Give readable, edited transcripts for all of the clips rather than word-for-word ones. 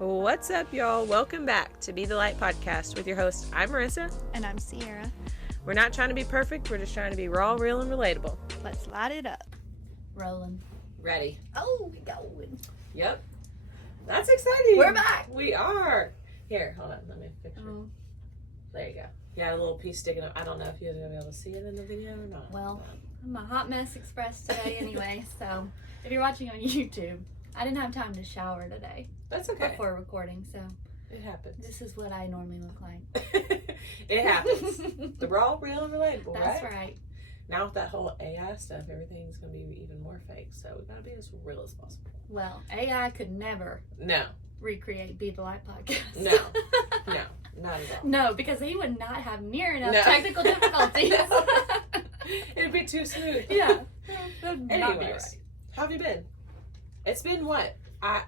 What's up, y'all? Welcome back to Be the Light podcast with your host. I'm Marissa. And I'm Sierra. We're not trying to be perfect. We're just trying to be raw, real, and relatable. Let's light it up. Rolling. Ready. Oh, we going. Yep. That's exciting. We're back. We are. Here, hold on. Let me picture. There you go. Yeah, a little piece sticking up. I don't know if you're going to be able to see it in the video or not. Well, I'm a hot mess express today anyway, so if you're watching on YouTube, I didn't have time to shower today. That's okay. Before recording, so it happens. This is what I normally look like. It happens. The raw, real, and relatable, That's right? right. Now with that whole AI stuff, everything's going to be even more fake, so we got to be as real as possible. Well, AI could never recreate Be the Light podcast. No, not at all. No, because he would not have near enough technical difficulties. It'd be too smooth. Yeah. Anyways, how have you been? It's been what? I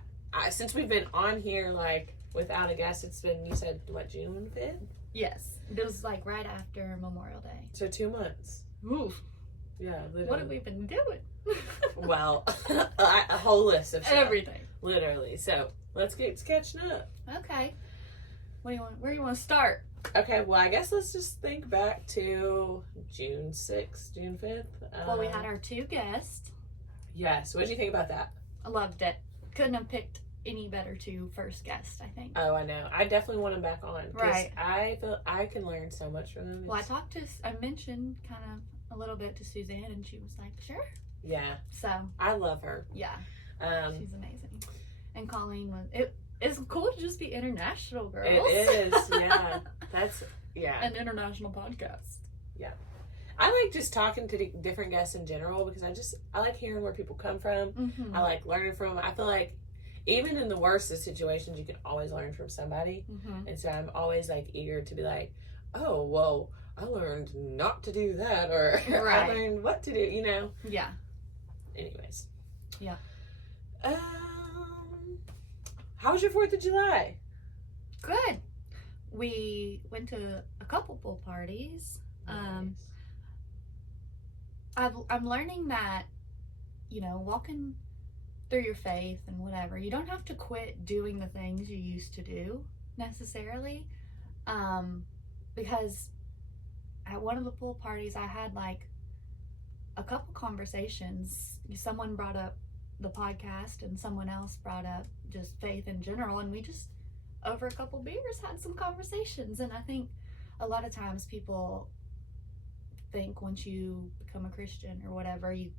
since we've been on here, like, without a guest, it's been, you said, what, June 5th? Yes. It was, like, right after Memorial Day. So 2 months. Oof. Yeah, literally. What have we been doing? Well, a whole list of stuff. Everything. Literally. So, let's get catching up. Okay. Where do you want to start? Okay, well, I guess let's just think back to June 6th, June 5th. Well, we had our 2 guests. Yes. What did you think about that? I loved it. Couldn't have picked any better 2 first guests, I think. Oh, I know. I definitely want them back on. Right. I feel I can learn so much from them. Well, I mentioned kind of a little bit to Suzanne, and she was like, sure. Yeah. So. I love her. Yeah. She's amazing. And Colleen it's cool to just be international, girls. It is, yeah. An international podcast. Yeah. I like just talking to different guests in general because I like hearing where people come from. Mm-hmm. I like learning from them. I feel like even in the worst of situations, you can always learn from somebody. Mm-hmm. And so I'm always like eager to be like, oh, well, I learned not to do that, or right. I learned what to do, you know? Yeah. Anyways. Yeah. How was your 4th of July? Good. We went to a couple pool parties. Nice. I'm learning that, walking through your faith and whatever, you don't have to quit doing the things you used to do necessarily. Because at one of the pool parties, I had like a couple conversations. Someone brought up the podcast and someone else brought up just faith in general. And we just, over a couple beers, had some conversations. And I think a lot of times people think once you become a Christian or whatever, you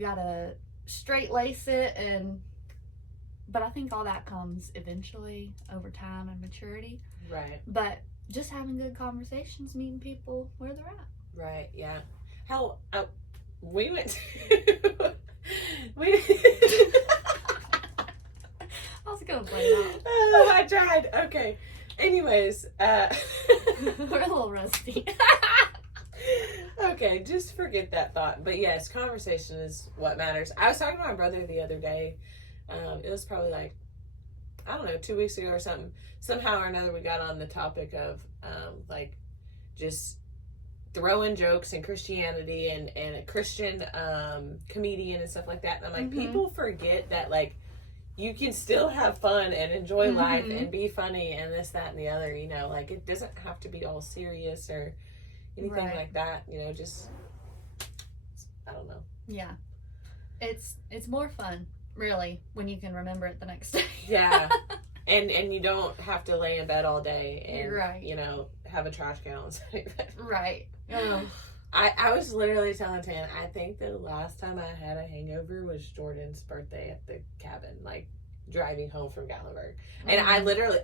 gotta straight lace it, but I think all that comes eventually over time and maturity. Right. But just having good conversations, meeting people where they're at. Right. Yeah. How we went I was gonna play it out. Oh, I tried. Okay. Anyways, we're a little rusty. Okay, just forget that thought. But yes, conversation is what matters. I was talking to my brother the other day. It was probably like, I don't know, 2 weeks ago or something. Somehow or another we got on the topic of like just throwing jokes and Christianity and a Christian comedian and stuff like that. And I'm like, people forget that like you can still have fun and enjoy life and be funny and this, that, and the other, like it doesn't have to be all serious or anything like that, just, I don't know. Yeah. It's more fun, really, when you can remember it the next day. Yeah. And you don't have to lay in bed all day and, right. Have a trash can on sitting bed. Right. Oh. I was literally telling Tan, I think the last time I had a hangover was Jordan's birthday at the cabin, like driving home from Gatlinburg. And I literally,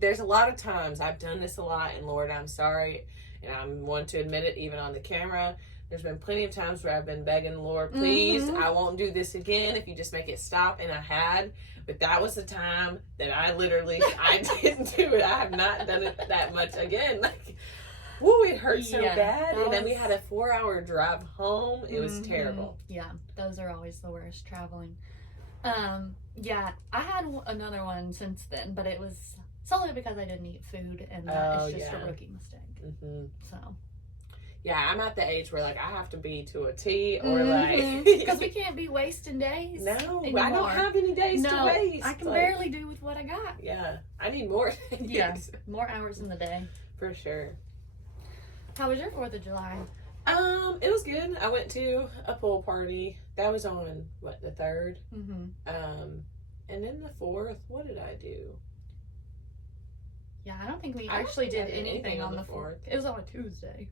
there's a lot of times I've done this a lot, and Lord, I'm sorry. And I'm one to admit it, even on the camera. There's been plenty of times where I've been begging the Lord, please, I won't do this again if you just make it stop. And I had, but that was the time that I didn't do it. I have not done it that much again. Like, whoa, it hurt so bad. And then we had a 4-hour drive home. It was terrible. Yeah, those are always the worst, traveling. Yeah, I had another one since then, but it was solely because I didn't eat food, and that is just a rookie mistake. So Yeah, I'm at the age where, like, I have to be to a T, or like... Because we can't be wasting days. No, anymore. I don't have any days to waste. I can barely do with what I got. Yeah, I need more days. Yeah, more hours in the day. For sure. How was your 4th of July? It was good. I went to a pool party. That was on, what, the 3rd? Mm-hmm. And then the 4th, what did I do? Yeah, I don't think we actually did anything on the 4th. It was on a Tuesday.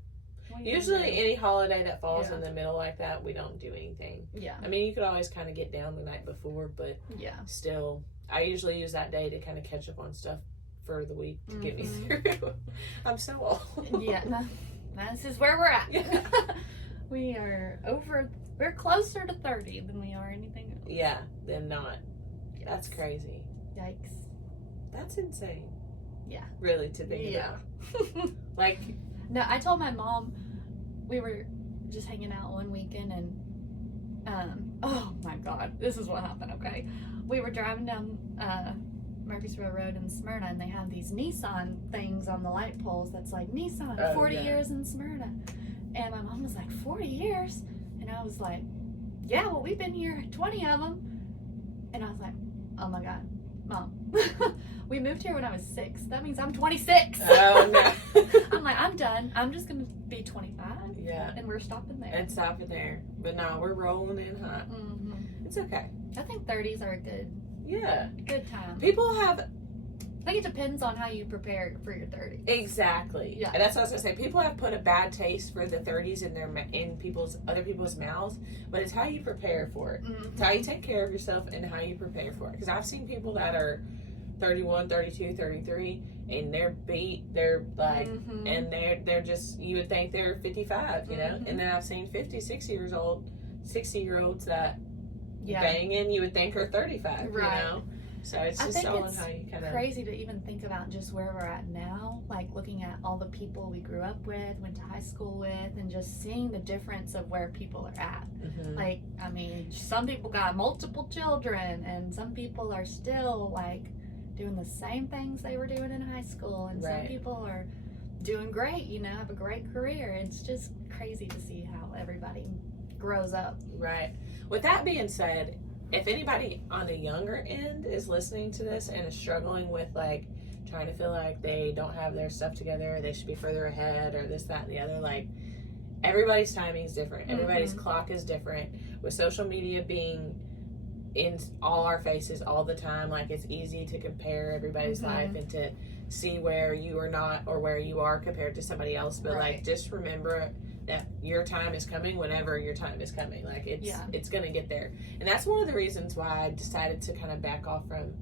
Usually any holiday that falls in the middle like that, we don't do anything. Yeah. I mean, you could always kind of get down the night before, but still, I usually use that day to kind of catch up on stuff for the week to get me through. I'm so old. Yeah, this is where we're at. Yeah. We're closer to 30 than we are anything else. Yeah, than not. Yes. That's crazy. Yikes. That's insane. Yeah. Really, to think about. Like... No, I told my mom, we were just hanging out one weekend, and oh my God, this is what happened. Okay, we were driving down Murfreesboro Road in Smyrna, and they have these Nissan things on the light poles that's like Nissan 40 years in Smyrna, and my mom was like 40 years, and I was like, yeah, well, we've been here 20 of them, and I was like, oh my God, Mom. We moved here when I was 6. That means I'm 26. Oh, no. I'm like, I'm done. I'm just going to be 25. Yeah. And we're stopping there. And stopping there. But no, we're rolling in hot. Mm-hmm. It's okay. I think 30s are a good time. People have... I think it depends on how you prepare for your 30s. Exactly. Yeah. And that's what I was going to say. People have put a bad taste for the 30s in other people's mouths, but it's how you prepare for it. Mm-hmm. It's how you take care of yourself and how you prepare for it. Because I've seen people that are 31, 32, 33, and they're beat, they're like, and they're just, you would think they're 55, you know? And then I've seen 50, 60-year-olds that banging, you would think are 35, you know? So it's just all in how you kind of... crazy to even think about just where we're at now, like looking at all the people we grew up with, went to high school with, and just seeing the difference of where people are at. Like, I mean, some people got multiple children, and some people are still like doing the same things they were doing in high school, and some people are doing great, you know, have a great career. It's just crazy to see how everybody grows up. Right. With that being said, if anybody on the younger end is listening to this and is struggling with like trying to feel like they don't have their stuff together, they should be further ahead, or this, that, and the other, like, everybody's timing is different. Everybody's clock is different. With social media being in all our faces all the time, like, it's easy to compare everybody's life and to see where you are not or where you are compared to somebody else. But like, just remember that your time is coming whenever your time is coming. Like, it's gonna get there. And that's one of the reasons why I decided to kind of back off from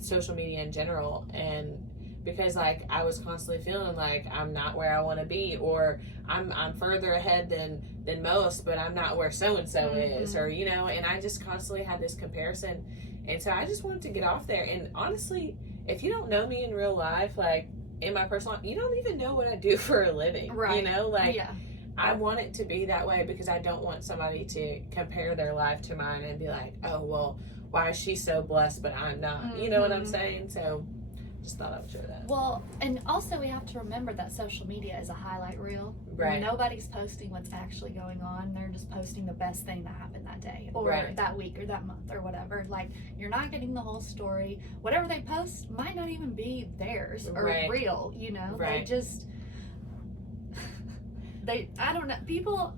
social media in general. And because like I was constantly feeling like I'm not where I want to be, or I'm further ahead than most, but I'm not where so and so is, or you know. And I just constantly had this comparison, and so I just wanted to get off there. And honestly, if you don't know me in real life, like in my personal life, you don't even know what I do for a living, you know. Like, I want it to be that way because I don't want somebody to compare their life to mine and be like, oh well, why is she so blessed but I'm not? You know what I'm saying? So just thought I would share that. Well, and also we have to remember that social media is a highlight reel. Right. Nobody's posting what's actually going on. They're just posting the best thing that happened that day or that week or that month or whatever. Like, you're not getting the whole story. Whatever they post might not even be theirs or real, you know? They just, I don't know.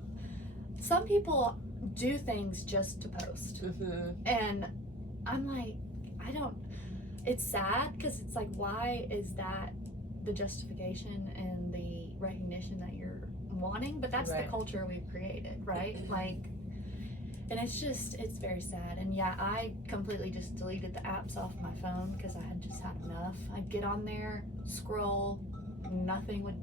Some people do things just to post. And I'm like, it's sad because it's like, why is that the justification and the recognition that you're wanting? But that's the culture we've created, right? Like, and it's very sad. And yeah, I completely just deleted the apps off my phone because I had just had enough. I'd get on there, scroll, nothing would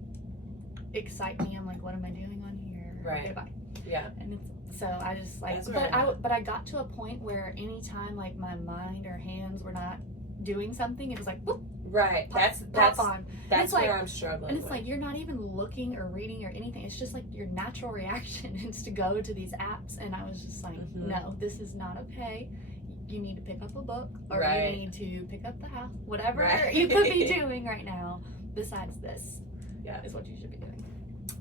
excite me. I'm like, what am I doing on here? Okay, bye. Yeah. And so I just like, but I got to a point where anytime like my mind or hands were not doing something, it was like, whoop, that's on. That's where I'm struggling. And it's like, you're not even looking or reading or anything. It's just like your natural reaction is to go to these apps. And I was just like, no, this is not okay. You need to pick up a book, or you need to pick up the house, whatever you could be doing right now besides this is what you should be doing.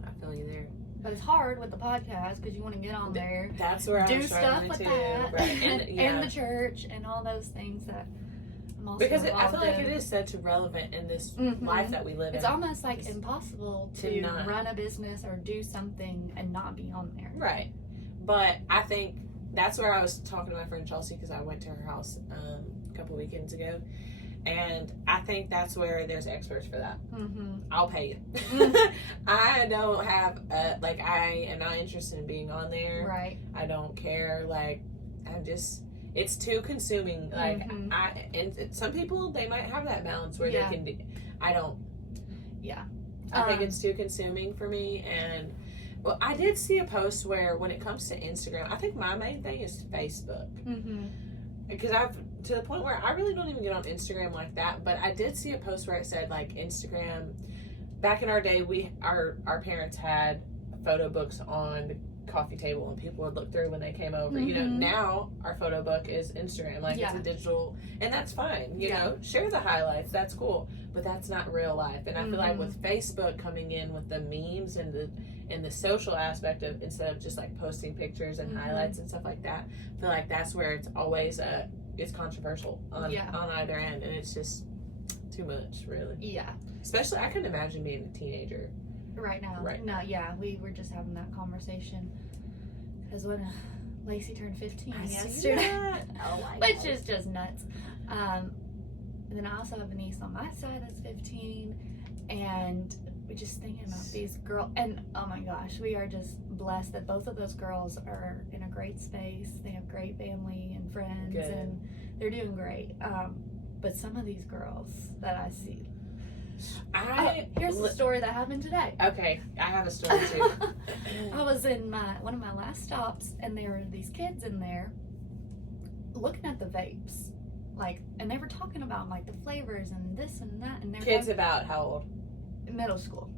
I feel you there. But it's hard with the podcast because you want to get on there, That's where do I'm stuff with too. that, Right. and the church and all those things that I'm also because I involved feel like in. it is such relevant in this Mhm. life that we live It's in. almost like impossible to to not. run a business or do something and not be on there. Right. But I think that's where I was talking to my friend Chelsea, because I went to her house a couple weekends ago. And I think that's where there's experts for that. Mm-hmm. I'll pay you. I don't have, I am not interested in being on there. Right. I don't care. It's too consuming. Mhm. And some people, they might have that balance where Yeah. they can do, I don't. Yeah. I think it's too consuming for me. And, well, I did see a post where when it comes to Instagram, I think my main thing is Facebook. Mm-hmm. Because to the point where I really don't even get on Instagram like that, but I did see a post where it said, like, Instagram, back in our day, our parents had photo books on the coffee table and people would look through when they came over. You know, Mhm. now our photo book is Instagram, like Yeah. it's a digital, and that's fine. You know, share the highlights, that's cool, but that's not real life. And I feel like with Facebook coming in with the memes and the social aspect of, instead of just like posting pictures and highlights and stuff like that, I feel like that's where it's always it's controversial on either end, and it's just too much, really. Yeah. Especially, I couldn't imagine being a teenager Right now. Right No, yeah, we were just having that conversation because when Lacey turned 15 yesterday, Oh my which God. is just nuts. And then I also have a niece on my side that's 15, and we're just thinking about these girls. And oh my gosh, we are just blessed that both of those girls are in a great space. They have great family and friends, Good. and they're doing great. But some of these girls that I see. Here's the story that happened today. Okay, I have a story too. I was in one of my last stops, and there were these kids in there looking at the vapes, and they were talking about like the flavors and this and that, and they're Kids about how old? middle school.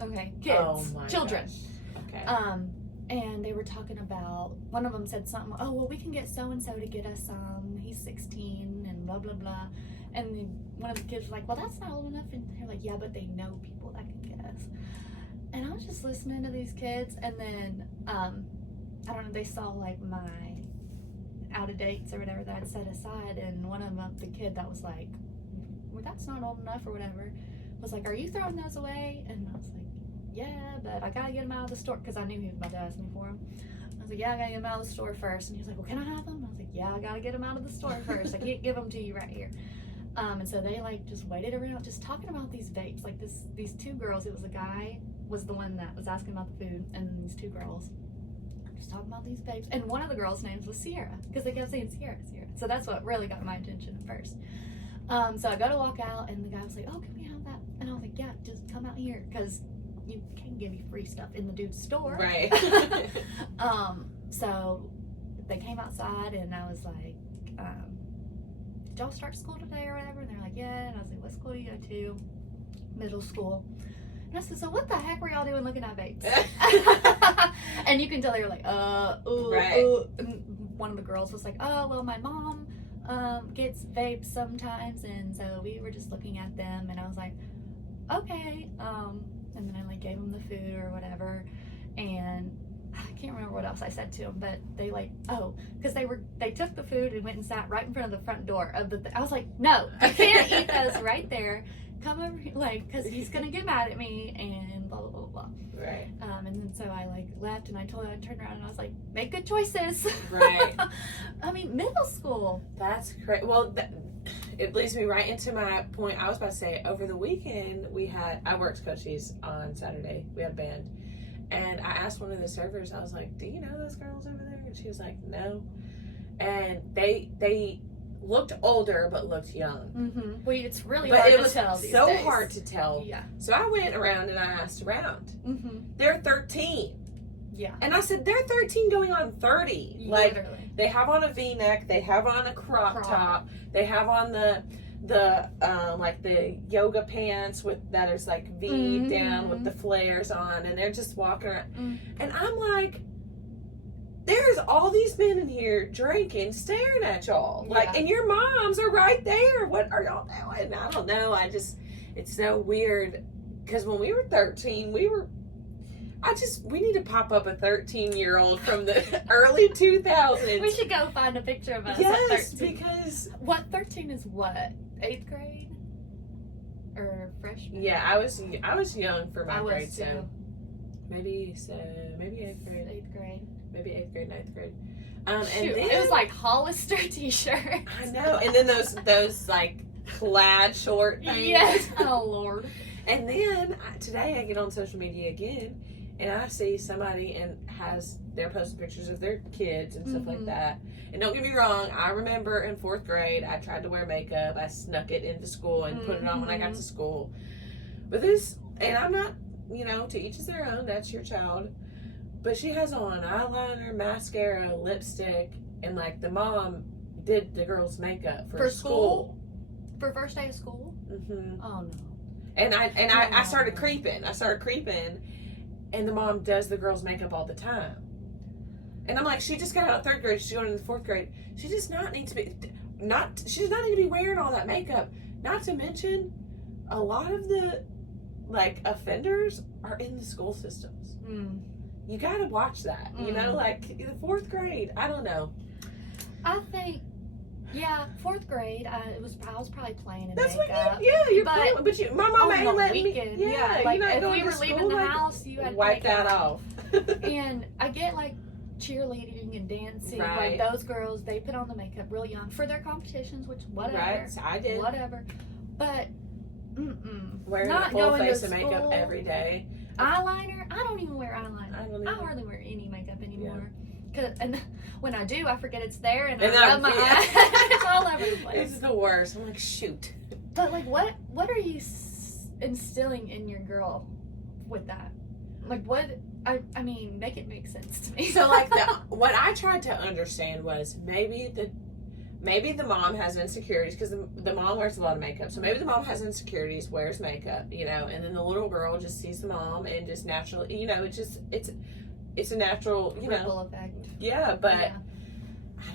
Okay, kids, Oh my children. gosh. Okay. And they were talking about, one of them said something, oh well, we can get so and so to get us some. He's 16 and blah blah blah. And then one of the kids was like, well, that's not old enough. And they're like, yeah, but they know people that can get us. And I was just listening to these kids. And then, I don't know, they saw like my out of dates or whatever that I'd set aside. And one of them, the kid that was like, well, that's not old enough or whatever, was like, are you throwing those away? And I was like, yeah, but I gotta get them out of the store. Because I knew he was about to ask me for them. I was like, yeah, I gotta get them out of the store first. And he was like, well, can I have them? I was like, yeah, I gotta get them out of the store first. I can't give them to you right here. And so they just waited around, just talking about these vapes. Like these two girls, it was a guy was the one that was asking about the food, and then these two girls just talking about these vapes. And one of the girls' names was Sierra, because they kept saying Sierra, Sierra. So that's what really got my attention at first. So I go to walk out, and the guy was like, oh, can we have that? And I was like, yeah, just come out here, because you can't give you free stuff in the dude's store. Right. So they came outside, and I was like, did y'all start school today or whatever? And they're like, yeah. And I was like, what school do you go to? Middle school. And I said, so what the heck were y'all doing looking at vapes? And you can tell they were like, Right. And one of the girls was like, oh, well, my mom gets vapes sometimes, and so we were just looking at them. And I was like, okay. And then I gave them the food or whatever, and I can't remember what else I said to them, but they because they took the food and went and sat right in front of the front door of I was like, no, you can't eat those right there. Come over here, because he's gonna get mad at me and blah blah blah blah. Right. And then so I left, and I turned around and I was like, make good choices. Right. I mean, middle school. That's great. Well, it leads me right into my point. I was about to say, over the weekend I worked Cochise on Saturday. We had a band. And I asked one of the servers, I was like, do you know those girls over there? And she was like, no. And they looked older, but looked young. Mm-hmm. Well, it's really but hard it to was tell these so days. hard to tell. Yeah. So I went around and I asked around. Mm-hmm. They're 13. Yeah. And I said, they're 13 going on 30. Literally. They have on a V-neck, they have on a crop top, they have on the the yoga pants that is V down with the flares on, and they're just walking around. And I'm like, there's all these men in here drinking, staring at y'all. And your moms are right there. What are y'all doing? I don't know. It's so weird. Because when we were 13, We need to pop up a 13-year-old from the early 2000s. We should go find a picture of us Yes, at 13. because... What, 13 is what? 8th grade? Or freshman? Yeah, I was young for my grade, too. so maybe 8th grade. 8th grade. Maybe 8th grade, 9th grade. Shoot, and then, it was like Hollister t-shirts. I know, and then those like plaid short things. Yes. Oh Lord. And then today I get on social media again, and I see somebody and they're posting pictures of their kids and stuff like that. And don't get me wrong, I remember in 4th grade I tried to wear makeup. I snuck it into school and put it on when I got to school. But and I'm not, to each is their own. That's your child. But she has on eyeliner, mascara, lipstick, and like the mom did the girl's makeup for school. For first day of school? Mm-hmm. Oh no. And I started creeping. And the mom does the girl's makeup all the time. And I'm like, she just got out of 3rd grade. She's going into 4th grade. She does not need to be she does not need to be wearing all that makeup. Not to mention, a lot of the like offenders are in the school systems. You got to watch that. Like the 4th grade. I don't know. I think, yeah, 4th grade. I was probably playing in That's makeup. you're playing. But my mom ain't letting me. Yeah, like if we were leaving the house, you had to wipe that off. And I get like cheerleading and dancing. Right. Like those girls, they put on the makeup real young for their competitions, which whatever. Right, so I did. Whatever, but wearing not a full going face to of makeup school. every day. Eyeliner, I don't even wear eyeliner. I hardly wear any makeup anymore. And when I do, I forget it's there, and I I rub my eyes. It's all over the place. It's the worst. I'm like, shoot. But like, what are you instilling in your girl with that? Like, what? I mean, make it make sense to me. So like what I tried to understand was maybe the mom has insecurities because the mom wears a lot of makeup. So maybe the mom has insecurities, wears makeup, and then the little girl just sees the mom and just naturally, it's a natural, ripple effect. Yeah, but I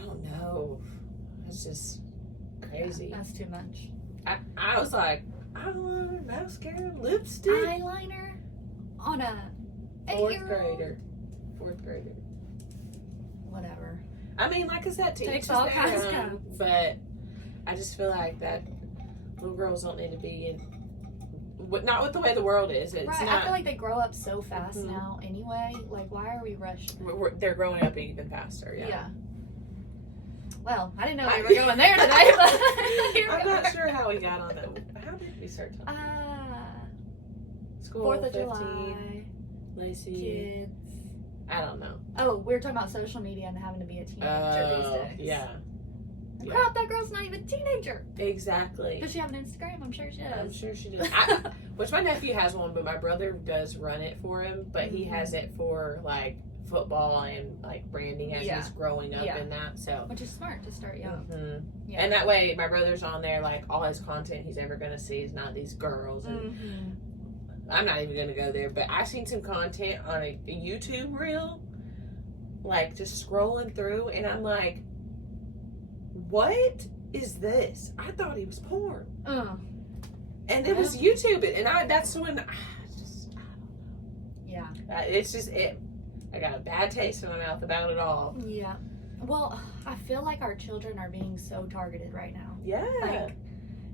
don't know. It's just crazy. Yeah, that's too much. I was like, eyeliner, mascara, lipstick. Eyeliner on a 4th grader. Whatever. I mean, like I said, to Takes each all his kinds own, of but I just feel like that little girls don't need to be in. Not with the way the world is. It's right. not, I feel like they grow up so fast now. Anyway, like why are we rushing? They're growing up even faster. Yeah. Well, I didn't know we were going there today, but I'm not sure how we got on that. How did we start talking? School, 4th of 15, July, Lacey. kids. I don't know. Oh, we were talking about social media and having to be a teenager these days. Yeah. Crap, that girl's not even a teenager. Exactly. Does she have an Instagram? I'm sure she does. I'm sure she does. Which my nephew has one, but my brother does run it for him. But he has it for like football and like branding as he's growing up in that. So which is smart to start young. Yeah. And that way, my brother's on there. Like all his content he's ever gonna see is not these girls. And I'm not even gonna go there. But I've seen some content on a YouTube reel, like just scrolling through, and I'm like, what is this? I thought he was porn. And it was YouTube, and that's when it's just I got a bad taste in my mouth about it all. Yeah. Well, I feel like our children are being so targeted right now. Yeah. Like,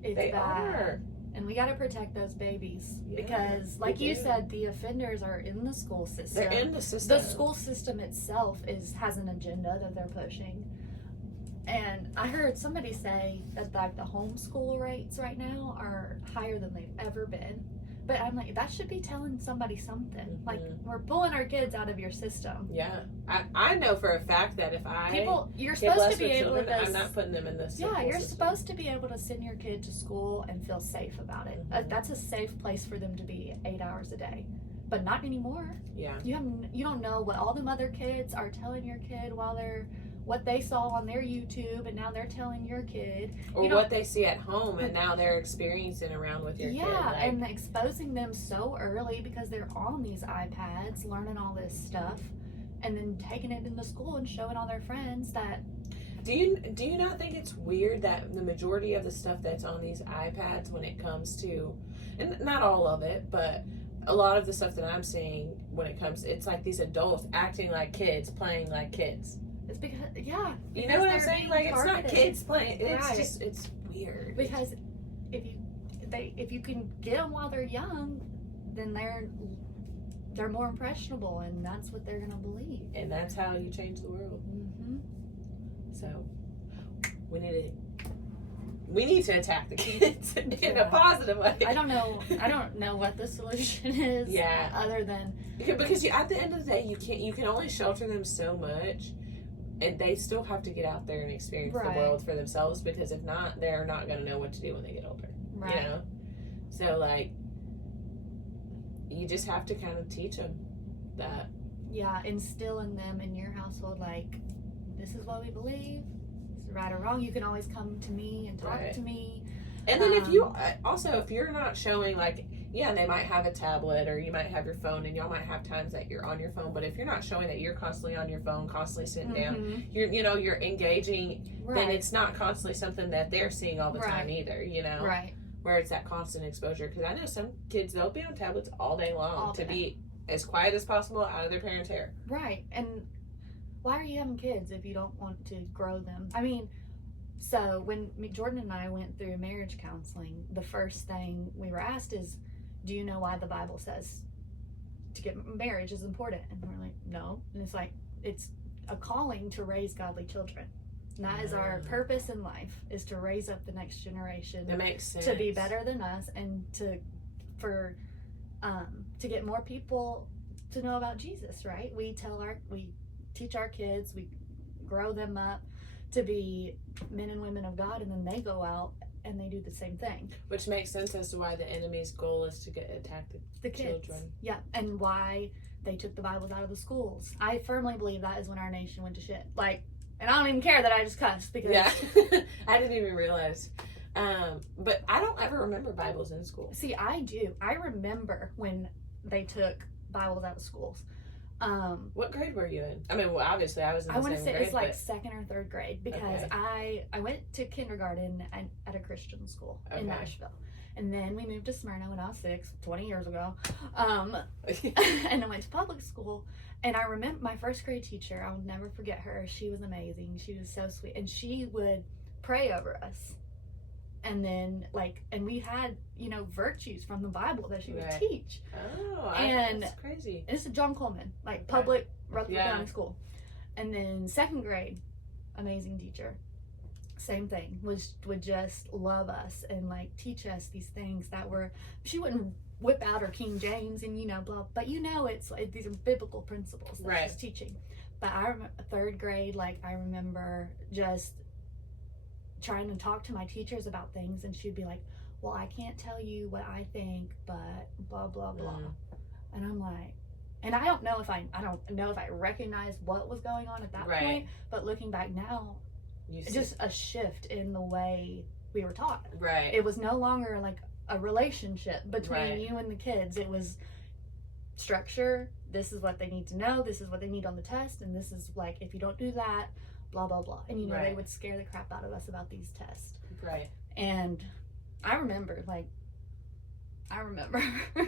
it's they bad. are. And we got to protect those babies because, like you said, the offenders are in the school system. They're in the system. The school system itself has an agenda that they're pushing. And I heard somebody say that like the homeschool rates right now are higher than they've ever been. But I'm like, that should be telling somebody something. Like, we're pulling our kids out of your system. Yeah. I know for a fact that if you're supposed to be able children, to. I'm not putting them in this. Yeah, you're supposed to be able to send your kid to school and feel safe about it. That's a safe place for them to be 8 hours a day. But not anymore. Yeah. You don't know what all them other kids are telling your kid what they saw on their YouTube, and now they're telling your kid. Or what they see at home, and now they're experiencing around with your kid. Yeah, and exposing them so early because they're on these iPads, learning all this stuff, and then taking it into school and showing all their friends that. Do you not think it's weird that the majority of the stuff that's on these iPads when it comes to, and not all of it, but a lot of the stuff that I'm seeing when it comes, it's like these adults acting like kids, playing like kids. It's because, yeah. You know what I'm saying? Like, it's not kids playing. It's Right. just, it's weird. Because if you can get them while they're young, then they're more impressionable, and that's what they're gonna believe. And that's how you change the world. Mm-hmm. So we need to attack the kids in a positive way. I don't know what the solution is. Yeah. Other than because at the end of the day, you can only shelter them so much, and they still have to get out there and experience Right. the world for themselves. Because if not, they're not going to know what to do when they get older. right. You know. So like, you just have to kind of teach them that. Yeah, instill in them in your household, like, this is what we believe. This is right or wrong. You can always come to me and talk Right. to me. And then if you also, if you're not showing, like, yeah, they might have a tablet or you might have your phone, and y'all might have times that you're on your phone, but if you're not showing that you're constantly on your phone, constantly sitting down, you're engaging, then it's not constantly something that they're seeing all the time either, you know? Right. Where it's that constant exposure. Because I know some kids, they'll be on tablets all day long to be as quiet as possible out of their parents' hair. Right. And why are you having kids if you don't want to grow them? I mean, so when Jordan and I went through marriage counseling, the first thing we were asked is, do you know why the Bible says to get marriage is important? And we're like, no. And it's like, it's a calling to raise godly children. And that is our purpose in life, is to raise up the next generation. That makes sense. To be better than us, and to get more people to know about Jesus, right? We teach our kids, we grow them up to be men and women of God, and then they go out and they do the same thing. Which makes sense as to why the enemy's goal is to attack the kids. children. Yeah, and why they took the Bibles out of the schools. I firmly believe that is when our nation went to shit. Like, and I don't even care that I just cussed because I didn't even realize. But I don't ever remember Bibles in school. See, I do. I remember when they took Bibles out of schools. What grade were you in? I mean, well, obviously I was in the I want to say grade, it's like second or third grade, because Okay. I went to kindergarten at a Christian school in Nashville. And then we moved to Smyrna when I was 6, 20 years ago. And I went to public school. And I remember my first grade teacher, I'll never forget her. She was amazing. She was so sweet. And she would pray over us. And then, and we had, virtues from the Bible that she would teach. Oh, that's crazy. And this is John Coleman, public Rutherford County School. And then second grade, amazing teacher. Same thing, would just love us and teach us these things that she wouldn't whip out her King James and blah, but it's these are biblical principles that she's teaching. But I remember third grade, I remember just trying to talk to my teachers about things, and she'd be like, well, I can't tell you what I think, but blah blah blah. And I'm like, and I don't know if I recognized what was going on at that point, but looking back now, just a shift in the way we were taught. Right. It was no longer a relationship between you and the kids. It was structure. This is what they need to know. This is what they need on the test. And this is if you don't do that, blah, blah, blah. And they would scare the crap out of us about these tests. Right. And I remember,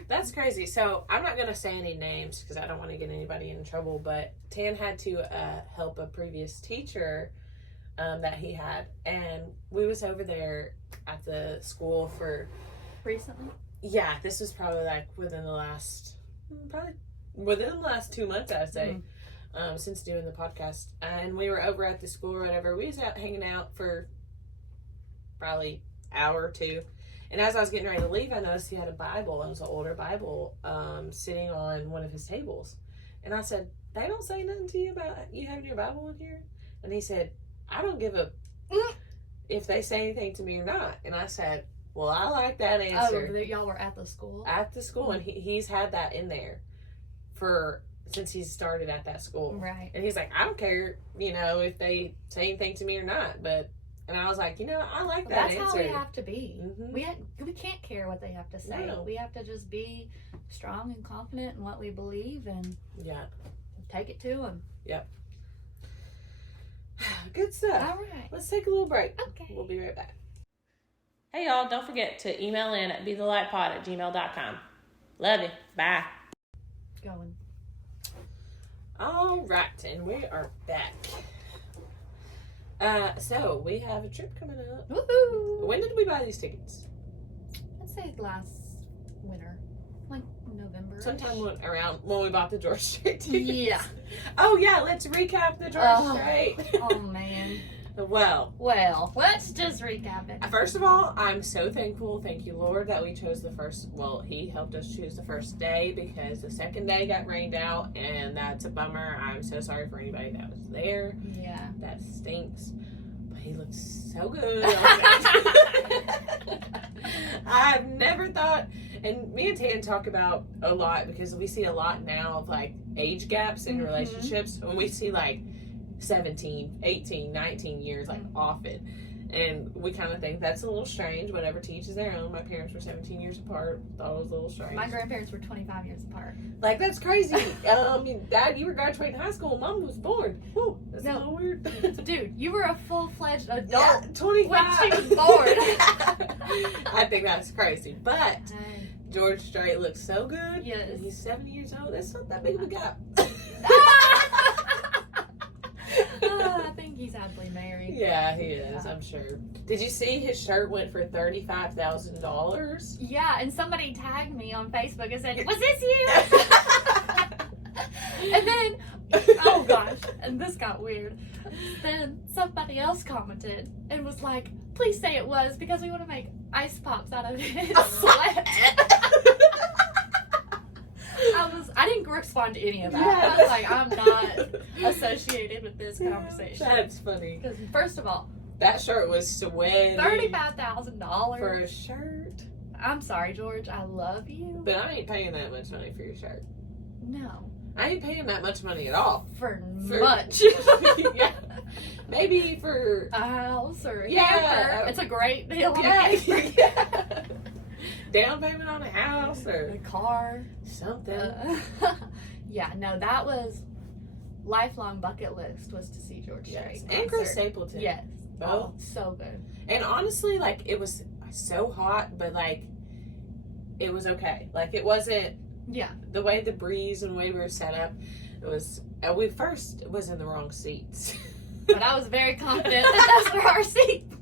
That's crazy. So I'm not going to say any names because I don't want to get anybody in trouble, but Tan had to help a previous teacher that he had, and we was over there at the school for recently. Yeah, this was probably within the last 2 months, I'd say, since doing the podcast. And we were over at the school or whatever. We was out hanging out for probably an hour or two. And as I was getting ready to leave, I noticed he had a Bible. It was an older Bible sitting on one of his tables. And I said, they don't say nothing to you about you having your Bible in here? And he said, I don't give a if they say anything to me or not. And I said, well, I like that answer. Oh, y'all were at the school? At the school, and he's had that in there since he's started at that school. Right. And he's like, I don't care, if they say anything to me or not. And I was like, I like that answer. That's how we have to be. Mm-hmm. We can't care what they have to say. No. We have to just be strong and confident in what we believe and take it to them. Yep. Good stuff. All right. Let's take a little break. Okay. We'll be right back. Hey, y'all. Don't forget to email in at bethelightpod@gmail.com. Love you. Bye. Going. All right, and we are back. So we have a trip coming up. Woohoo! When did we buy these tickets? I'd say last winter, like November. Sometime around when we bought the George Strait tickets. Yeah. Oh yeah, let's recap the George Strait. Oh man. Well, let's just recap it. first of all, I'm so thankful. Thank you, Lord, that we chose the first. Well, He helped us choose the first day because the second day got rained out, and that's a bummer. I'm so sorry for anybody that was there. Yeah. That stinks. But he looks so good. I've never thought, and me and Tan talk about a lot because we see a lot now of like age gaps in relationships. When we see like 17, 18, 19 years, like often. And we kind of think that's a little strange, whatever, to each is their own. My parents were 17 years apart. Thought it was a little strange. My grandparents were 25 years apart. Like, that's crazy. Dad, you were graduating high school. Mom was born. Whew, that's a little weird. Dude, you were a full-fledged adult. Yeah, 25. When she was born. I think that's crazy. But George Strait looks so good. Yes. And he's 70 years old. That's not that big of a gap. I think he's happily married. Yeah, he is, I'm sure. Did you see his shirt went for $35,000? Yeah, and somebody tagged me on Facebook and said, "Was this you?" And then, oh gosh, and this got weird. Then somebody else commented and was like, "Please say it was because we want to make ice pops out of his sweat." I didn't respond to any of that. Yeah. I was like, I'm not associated with this conversation. That's funny. Because first of all, that shirt was sweaty. $35,000 for a shirt. I'm sorry, George. I love you. But I ain't paying that much money for your shirt. No. I ain't paying that much money at all. For much. Yeah. Maybe for a house or a Yeah. camper. It's a great deal on yeah, a camper. yeah. Down payment on a house or A car. something. Yeah, no, that was lifelong bucket list was to see George Strait. And Chris Stapleton. Yes. Both. Oh, so good. And honestly, like, it was so hot, but like, it was okay. Like, it wasn't Yeah. the way the breeze and the way we were set up. It was. We first was in the wrong seats. But I was very confident that those were our seats.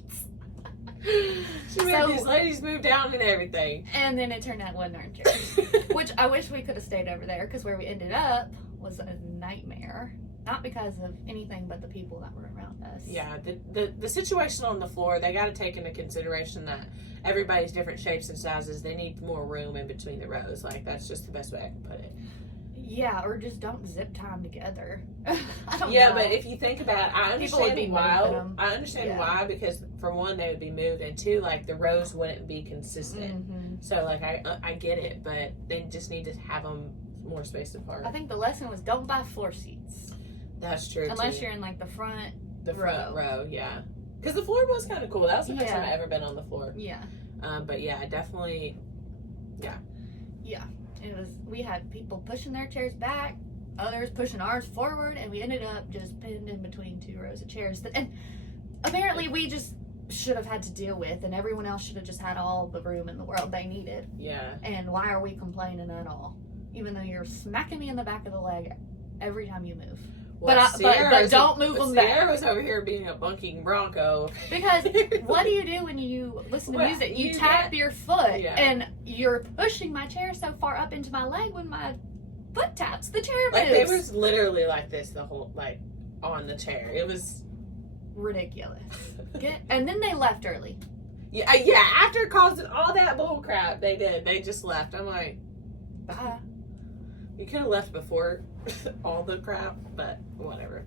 She made these ladies move down and everything. And then it turned out it wasn't our chairs. Which I wish we could have stayed over there because where we ended up was a nightmare. Not because of anything but the people that were around us. Yeah, the situation on the floor, they got to take into consideration that everybody's different shapes and sizes. They need more room in between the rows. Like, that's just the best way I can put it. Yeah, or just don't zip time together. I don't Yeah, know. but if you think about it, I People would understand be why. moving them. I understand Yeah. why, because for one, they would be moved, and two, like, the rows wouldn't be consistent. Mm-hmm. So, like, I get it, but they just need to have them more spaced apart. I think the lesson was don't buy floor seats. That's true, Unless too. you're in like the front. The front row, yeah. Because the floor was kind of cool. That was the first Yeah. time I've ever been on the floor. Yeah. But yeah, I definitely, Yeah. It was, we had people pushing their chairs back, others pushing ours forward, and we ended up just pinned in between two rows of chairs. And apparently we just should have had to deal with, and everyone else should have just had all the room in the world they needed. yeah. And why are we complaining at all? Even though you're smacking me in the back of the leg every time you move. Well, But don't move them back. Sierra was over here being a bunking bronco. Because what do you do when you listen to Well, music? You you tap your foot, Yeah. and you're pushing my chair so far up into my leg when my foot taps the chair Like, they moves. were literally like this the whole, like, on the chair. It was Ridiculous. And then they left early. yeah, after causing all that bull crap, they did. They just left. I'm like, Bye. you could have left before all the crap, but whatever.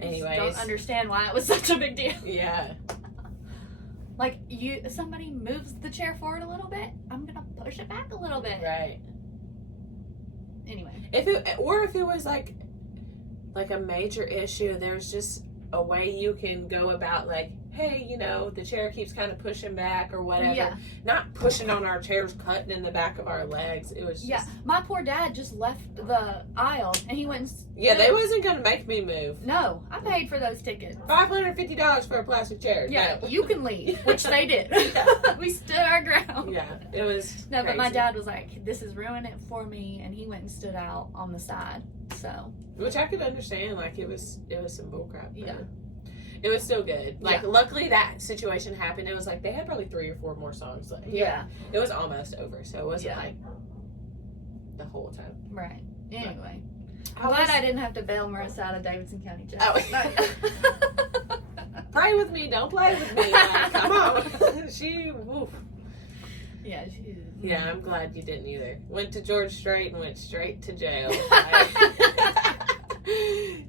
Anyways. Don't understand why it was such a big deal. Yeah. Like, somebody moves the chair forward a little bit, I'm gonna push it back a little bit. Right. Anyway. If it was like a major issue, there's just a way you can go about, like, hey, you know, the chair keeps kind of pushing back or whatever. Yeah. Not pushing on our chairs, cutting in the back of our legs. It was just... Yeah, my poor dad just left the aisle and he went. Yeah, they wasn't going to make me move. No, I paid for those tickets. $550 for a plastic chair. Yeah, No. you can leave, which they did. We stood our ground. Yeah, it was No, but my crazy. dad was like, this is ruining it for me, and he went and stood out on the side. So, Which I could understand, like, it was some bullcrap. Yeah. It was still good. Like, Yeah. luckily that situation happened. It was like, they had probably 3 or 4 more songs. Like, yeah, it was almost over, so it wasn't Yeah. like the whole time. right. Anyway, I'm How glad was- I didn't have to bail Marissa out of Davidson County Jail. Oh. Pray with me, don't play with me. Like, come on. She, woof. Yeah, she. Yeah, I'm glad you didn't either. Went to George Strait and went straight to jail.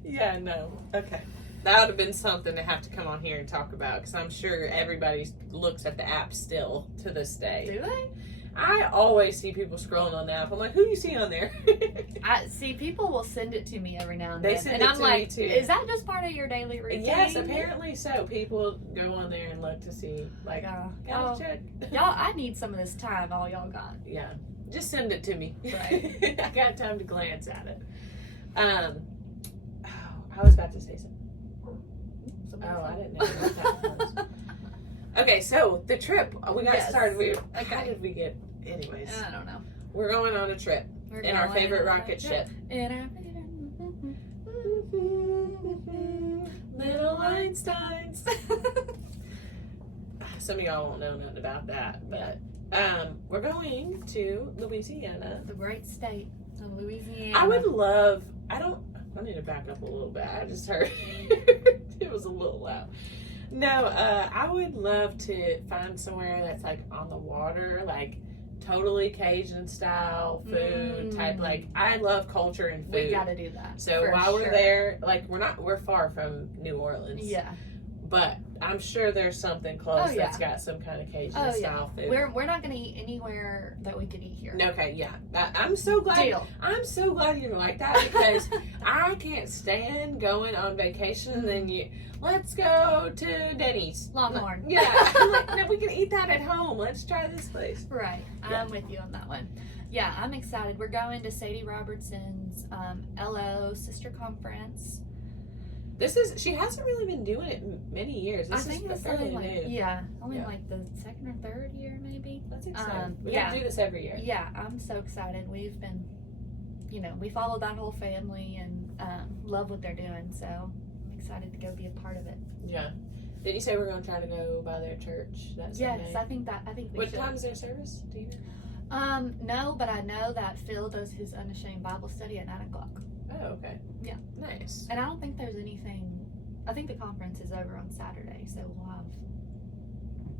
Yeah, no. Okay. That would have been something to have to come on here and talk about, because I'm sure everybody looks at the app still to this day. Do they? I always see people scrolling on the app. I'm like, who you see on there? I see people will send it to me every now and They then, send and it I'm to like, me, too. is that just part of your daily routine? Yes, apparently so. People go on there and look to see, like, Oh, gotta check. y'all, I need some of this time. All y'all got. Yeah, just send it to me. Right. I got time to glance at it. I was about to say something. Oh, I didn't know what that was. Okay, so the trip we got Yes. started. How Okay. did we get? Anyways, I don't know. we're going on a trip We're in our going favorite on a rocket trip. ship. In our Little Einsteins. Some of y'all won't know nothing about that, but we're going to Louisiana. the great state of Louisiana. I would love. I need to back up a little bit. I just heard it was a little loud. No, I would love to find somewhere that's like on the water, like totally Cajun style food type. Like, I love culture and food. We got to do that. So for while we're sure. there, like we're far from New Orleans. Yeah. But I'm sure there's something close Oh, yeah. that's got some kind of Cajun Oh, yeah. style food. We're not going to eat anywhere that we could eat here. Okay, yeah. I'm so glad. Deal. I'm so glad you didn't like that, because I can't stand going on vacation and then let's go to Denny's. Longhorn. Yeah. I'm like, no, we can eat that at home. Let's try this place. Right. Yeah. I'm with you on that one. Yeah, I'm excited. We're going to Sadie Robertson's LO sister conference. She hasn't really been doing it in many years. This I think is it's fairly only like, new. yeah, only Yeah. like the second or third year maybe. That's exciting. We yeah. gotta do this every year. Yeah, I'm so excited. We've been, we follow that whole family and love what they're doing. So I'm excited to go be a part of it. Yeah. Did you say we're gonna try to go by their church that Yes, Sunday? I think we What should. time is their service? Do you know? No, but I know that Phil does his Unashamed Bible study at 9:00. Oh, okay. Yeah. Nice. And I don't think there's anything. I think the conference is over on Saturday, so we'll have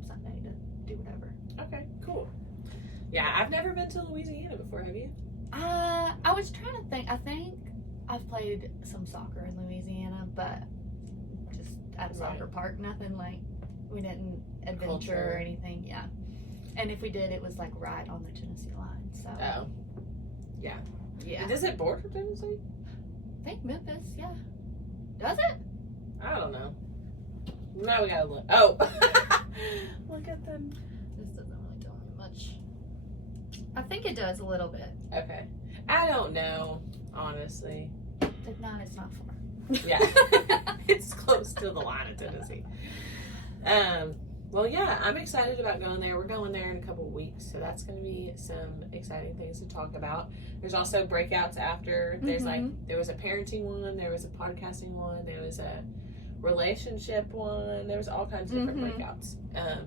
Sunday to do whatever. Okay, cool. Yeah, I've never been to Louisiana before, have you? I was trying to think. I think I've played some soccer in Louisiana, but just at a soccer park. Nothing like, we didn't adventure Culture. or anything. Yeah. And if we did, it was like right on the Tennessee line. So Oh. Yeah. yeah. Does it border Tennessee? I think Memphis. Yeah. Does it? I don't know. Now we gotta look. Oh. Look at them. This doesn't really tell me much. I think it does a little bit. Okay. I don't know, honestly. If not, it's not far. Yeah. It's close to the line of Tennessee. Well, yeah, I'm excited about going there. We're going there in a couple of weeks, so that's going to be some exciting things to talk about. There's also breakouts after. There's there was a parenting one, there was a podcasting one, there was a relationship one. There was all kinds of different breakouts.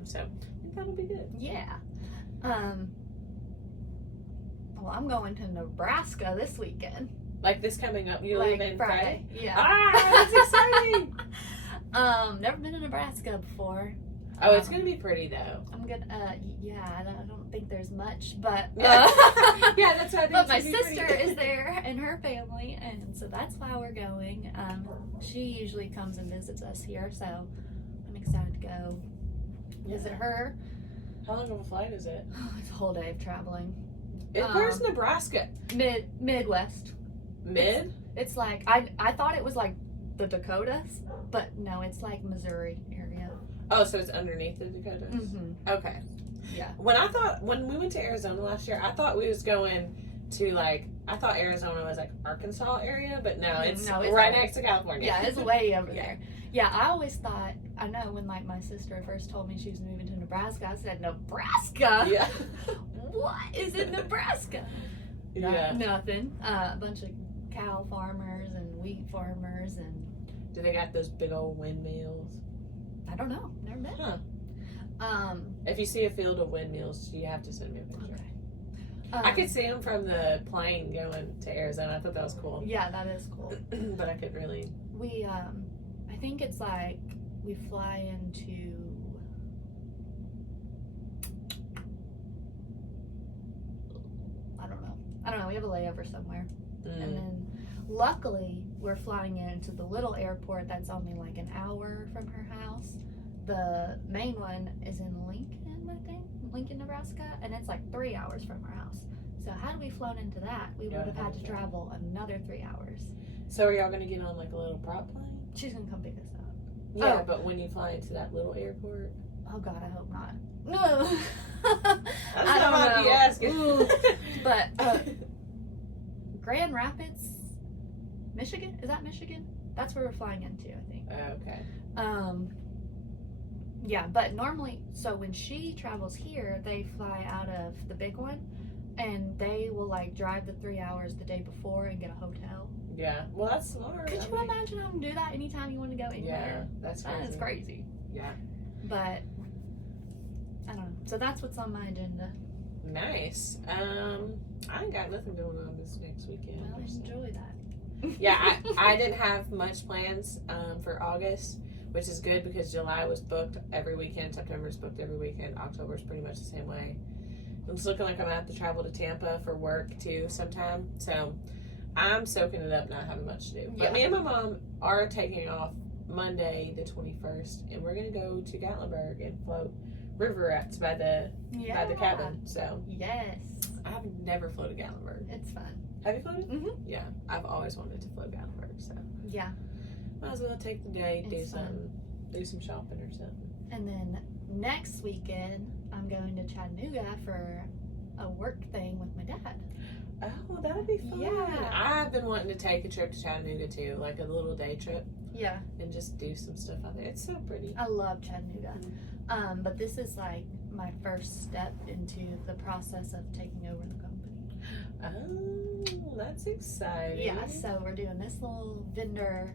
So I think that'll be good. Yeah. Well, I'm going to Nebraska this weekend. Like this coming up, you leave in Friday? Yeah. Ah, that's exciting! Never been to Nebraska before. Oh, it's gonna be pretty though. I'm gonna, yeah, I don't think there's much, but Yeah, that's why I think but it's my gonna be pretty. sister is there and her family, and so that's why we're going. She usually comes and visits us here, so I'm excited to go visit her. How long of a flight is it? It's a whole day of traveling. Where's Nebraska? Midwest. Mid? It's like I thought it was like the Dakotas, but no, it's like Missouri area. Oh, so it's underneath the Dakotas? Mm-hmm. Okay. Yeah. When we went to Arizona last year, I thought we was going to I thought Arizona was like Arkansas area, but no, it's right next to California. Yeah, it's way over there. Yeah, I always thought, I know when like my sister first told me she was moving to Nebraska, I said, Nebraska? Yeah. What is in Nebraska? Yeah. Nothing. A bunch of cow farmers and wheat farmers and... Do they got those big old windmills? I don't know. Never been. Huh. If you see a field of windmills, you have to send me a picture. Okay. I could see them from the plane going to Arizona. I thought that was cool. Yeah, that is cool. But I could really... We, I think it's like we fly into... I don't know. We have a layover somewhere. And then luckily we're flying into the little airport that's only like an hour from her house. The main one is in Lincoln, Nebraska, and it's like 3 hours from our house. So had we flown into that, we would have had to travel another 3 hours. So are y'all gonna get on like a little prop plane? She's gonna come pick us up. Yeah, but when you fly into that little airport, oh God, I hope not. No, that's not what I'd be asking. But Grand Rapids, Michigan, is that Michigan? That's where we're flying into, I think. Okay. Yeah, but normally, so when she travels here, they fly out of the big one, and they will like drive the 3 hours the day before and get a hotel. Yeah, well that's smart. Could you imagine having to do that anytime you want to go anywhere? Yeah, that's crazy. That is crazy. Yeah. But I don't know. So that's what's on my agenda. Nice. I ain't got nothing going on this next weekend. Well, enjoy that. Yeah, I didn't have much plans for August, which is good because July was booked every weekend, September's booked every weekend, October's pretty much the same way. It's looking like I'm gonna have to travel to Tampa for work too sometime, so I'm soaking it up, not having much to do. But me and my mom are taking off Monday the 21st, and we're gonna go to Gatlinburg and float river rafts by the cabin. So yes, I have never floated Gatlinburg. It's fun. Have you floated? Mm-hmm. Yeah, I've always wanted to float Gatlinburg, so yeah, might as well take the day, It's do some shopping or something. And then next weekend, I'm going to Chattanooga for a work thing with my dad. Oh, that'd be fun. Yeah. I've been wanting to take a trip to Chattanooga too, like a little day trip. Yeah. And just do some stuff out there. It's so pretty. I love Chattanooga. But this is like my first step into the process of taking over the company. Oh, that's exciting. Yeah, so we're doing this little vendor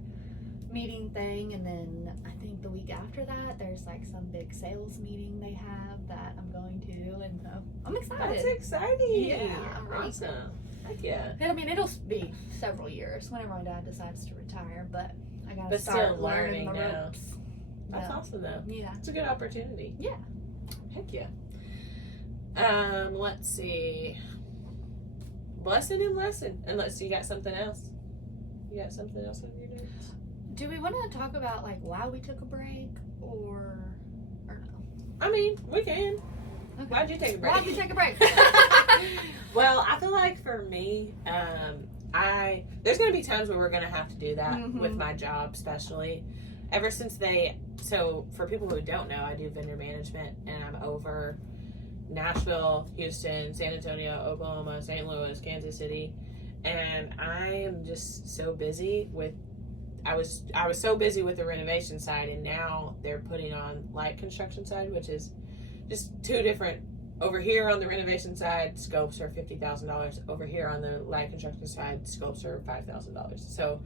meeting thing, and then I think the week after that there's like some big sales meeting they have that I'm going to, and so I'm excited. That's exciting. Yeah, I'm ready. Awesome. Heck yeah. I mean, it'll be several years whenever my dad decides to retire, but I gotta But start still learning the learning now. ropes. That's Yeah. awesome though. Yeah. It's a good opportunity. Yeah. Heck yeah. Let's see. Blessing and lesson. Unless you got something else. You got something else on your notes? Do we want to talk about like why we took a break or no? I mean, we can. Okay. Why'd you take a break? Why'd you take a break? Well, I feel like for me, there's going to be times where we're going to have to do that with my job, especially. Ever since so for people who don't know, I do vendor management, and I'm over Nashville, Houston, San Antonio, Oklahoma, St. Louis, Kansas City, and I am just so busy with. I was so busy with the renovation side, and now they're putting on light construction side, which is just two different. Over here on the renovation side, scopes are $50,000. Over here on the light construction side, scopes are $5,000. So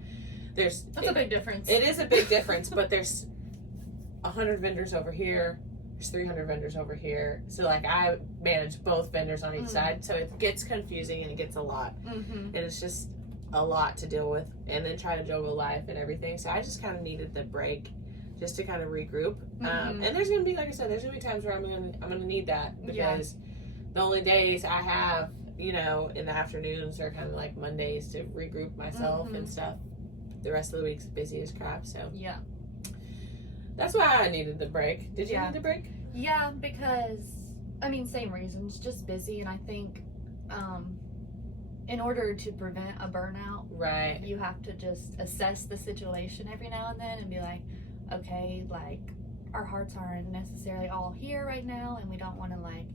that's a big difference. It is a big difference, but there's 100 vendors over here. There's 300 vendors over here. So like I manage both vendors on each side, so it gets confusing and it gets a lot, and it's just a lot to deal with, and then try to juggle life and everything. So I just kind of needed the break, just to kind of regroup. And there's gonna be, like I said, there's gonna be times where I'm gonna need that, because the only days I have, in the afternoons are kind of like Mondays to regroup myself and stuff. The rest of the week's busy as crap. So yeah, that's why I needed the break. Did you need the break? Yeah, because I mean, same reasons, just busy, and I think in order to prevent a burnout, right, you have to just assess the situation every now and then and be like, okay, like our hearts aren't necessarily all here right now, and we don't want to like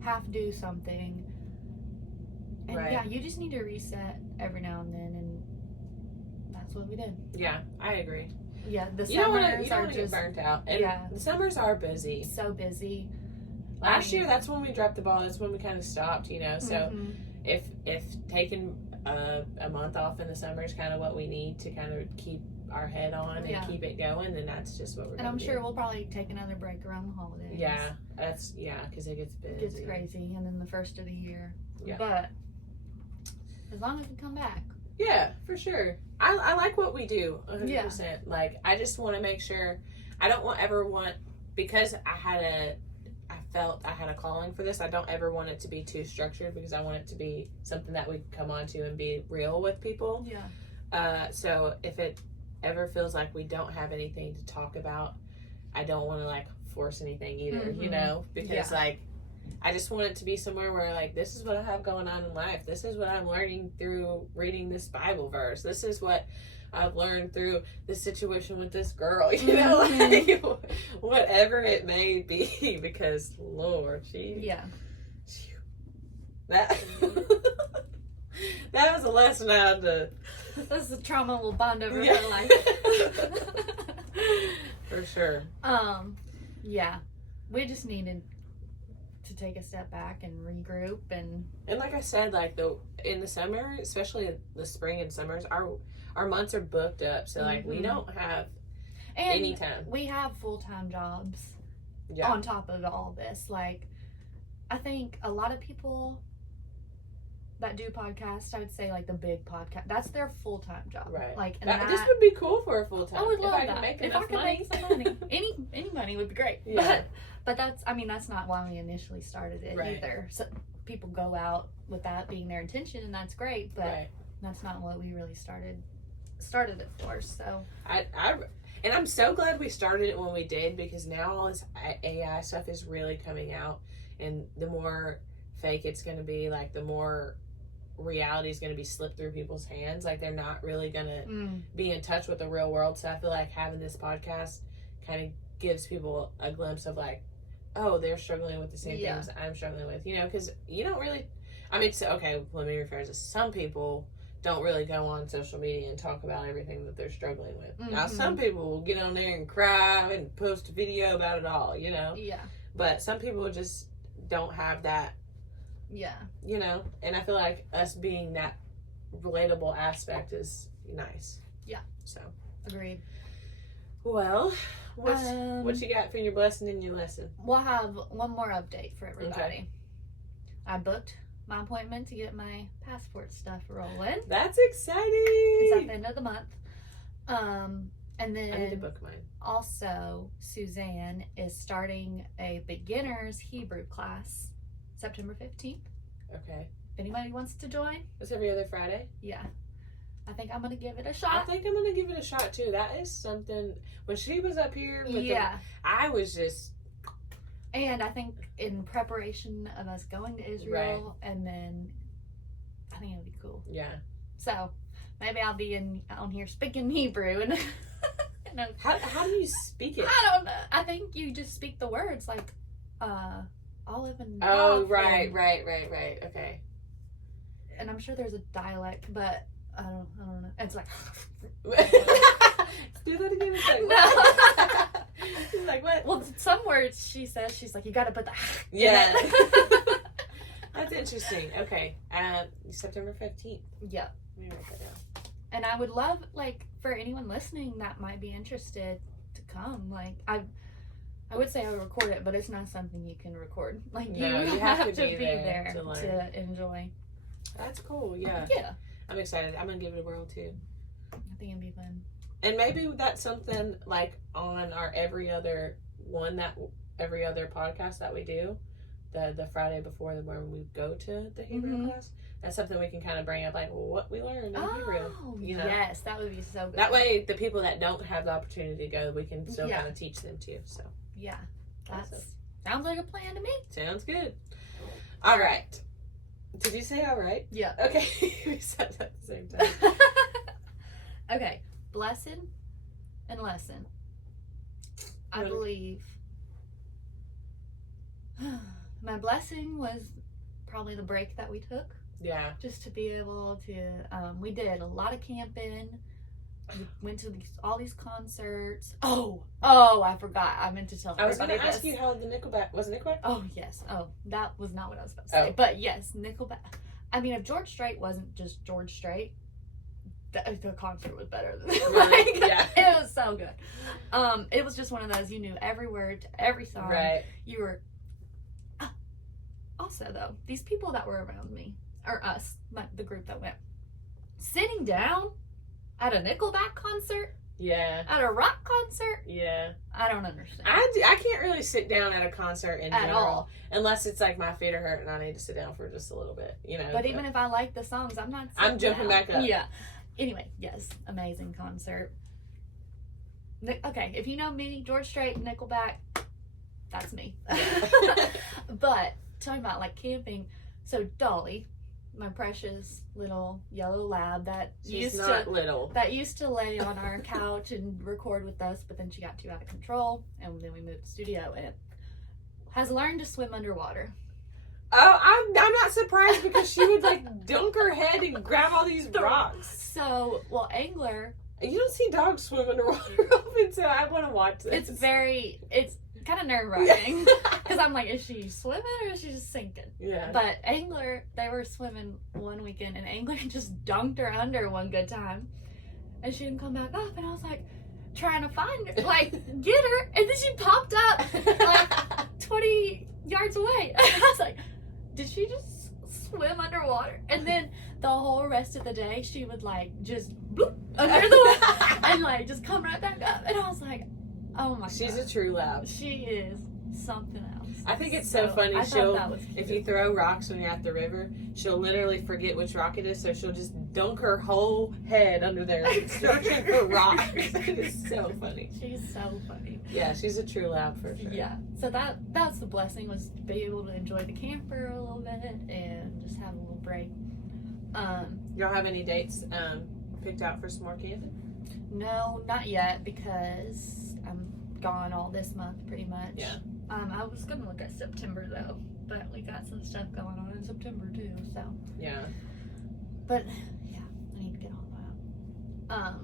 half do something. And Right. yeah, you just need to reset every now and then, and that's what we did. Yeah, I agree. Yeah, the You don't want summers to are get just burnt out. And yeah. the summers are busy. so busy. Last year, that's when we dropped the ball. That's when we kind of stopped, you know. So Mhm. if taking a month off in the summer is kind of what we need to kind of keep our head on and Yeah. keep it going, then that's just what we're And going I'm to sure we'll probably take another break around the holidays. Yeah, because it gets busy. It gets crazy, and then the first of the year. Yeah. But as long as we come back. Yeah, for sure. I like what we do, 100%. Yeah. Like, I just want to make sure, I don't ever want, because I felt I had a calling for this, I don't ever want it to be too structured, because I want it to be something that we can come on to and be real with people. Yeah. So if it ever feels like we don't have anything to talk about, I don't want to like force anything either, you know, because like I just want it to be somewhere where like, this is what I have going on in life, this is what I'm learning through reading this Bible verse, this is what I've learned through this situation with this girl, you know, like whatever it may be, because Lord, that that was a lesson I had to. This is a trauma we'll bond over Yeah. her life. For sure. Yeah. We just needed to take a step back and regroup and like I said, like in the summer, especially the spring and summers, our months are booked up, so like we don't have any time. We have full-time jobs Yeah. on top of all this. Like, I think a lot of people that do podcasts, I would say like the big podcast, that's their full-time job. Right. Like, and This would be cool for a full time. I would love if I that. Can make if enough I could money. make some money, any money would be great. Yeah. But that's, I mean, that's not why we initially started it Right. either. So people go out with that being their intention, and that's great. But Right. that's not what we really started it for. So And I'm so glad we started it when we did, because now all this AI stuff is really coming out, and the more fake it's going to be, like the more reality is going to be slipped through people's hands. Like they're not really going to be in touch with the real world. So I feel like having this podcast kind of gives people a glimpse of like, oh, they're struggling with the same things I'm struggling with, you know, because you don't really, I mean, so, okay, let me rephrase this. Some people don't really go on social media and talk about everything that they're struggling with. Now, some people will get on there and cry and post a video about it all, you know? Yeah. But some people just don't have that, you know? And I feel like us being that relatable aspect is nice. Yeah. So. Agreed. Well, what you got for your blessing and your lesson? We'll have one more update for everybody. Okay. I booked my appointment to get my passport stuff rolling. That's exciting. It's at the end of the month. And then I need to book mine. Also, Suzanne is starting a beginner's Hebrew class September 15th. Okay. If anybody wants to join, It's every other Friday? yeah. I think I'm going to give it a I shot. think I'm going to give it a shot too. That is something. When she was up here, with I was just. And I think in preparation of us going to Israel, and then I think it'll be cool. Yeah. So maybe I'll be on here speaking Hebrew and. How do you speak it? I don't know. I think you just speak the words like olive and. Oh, right. Okay. And I'm sure there's a dialect, but I don't know. It's like. Do that again. It's like, No. She's like, what? Well, some words she says, she's like, you got to put the. Yeah. in it. That's interesting. Okay. September 15th. Yep. Let me write that down. And I would love, like, for anyone listening that might be interested to come. Like, I would say I would record it, but it's not something you can record. Like, No, you have to be there to learn. to enjoy. That's cool. Yeah. Yeah. I'm excited. I'm gonna give it a whirl too. I think it'd be fun. And maybe that's something like on our every other podcast that we do, the Friday before when we go to the Hebrew class. That's something we can kind of bring up, like, well, what we learned in Hebrew. You know? Yes, that would be so good. That way, the people that don't have the opportunity to go, we can still kind of teach them too. So yeah, that awesome. Sounds like a plan to me. Sounds good. All right. Did you say all right? Yeah. Okay. We said that at the same time. Okay. Blessing and lesson. I believe my blessing was probably the break that we took. Yeah. Just to be able to, we did a lot of camping. We went to all these concerts. Oh, I forgot. I meant to tell I was everybody going to ask you how the Nickelback, was it Nickelback? Oh, yes. Oh, that was not what I was about to say. But yes, Nickelback. I mean, if George Strait wasn't just George Strait, the concert was better than Right. Yeah. It was so good. It was just one of those, you knew every word to every song. Right. You were also though, these people that were around me, or us, the group that went, sitting down at a Nickelback concert, yeah, at a rock concert, yeah, I don't understand. I can't really sit down at a concert in general all, unless it's like my feet are hurt and I need to sit down for just a little bit, you know. But even if I like the songs, I'm jumping back up. Yeah. Anyway, yes, amazing concert. Okay, if you know me, George Strait, Nickelback, that's me. But talking about like camping, so Dolly, my precious little yellow lab that used to lay on our couch and record with us, but then she got too out of control, and then we moved the studio, and has learned to swim underwater. Oh, I'm not surprised because she would like dunk her head and grab all these rocks. So, well, angler. You don't see dogs swim underwater often, so I want to watch this. It's kind of nerve wracking because I'm like, is she swimming or is she just sinking? Yeah. But angler, they were swimming one weekend, and angler just dunked her under one good time, and she didn't come back up, and I was like, trying to find her, like get her, and then she popped up like 20 yards away. I was like, did she just swim underwater? And then the whole rest of the day she would like just bloop under the water and like just come right back up, and I was like, oh my god, she's a true lab. she is something else. I think it's so funny. If you cute. throw rocks when you're at the river, she'll literally forget which rock it is, so she'll just dunk her whole head under there searching for rocks. It is so funny. She's so funny. Yeah, she's a true lab for sure. Yeah, so that's the blessing, was to be able to enjoy the camper a little bit and just have a little break. Y'all have any dates picked out for some more camping? No, not yet, because I'm gone all this month pretty much. Yeah. I was gonna look at September though, but we got some stuff going on in September too, so. Yeah. But yeah, I need to get on that.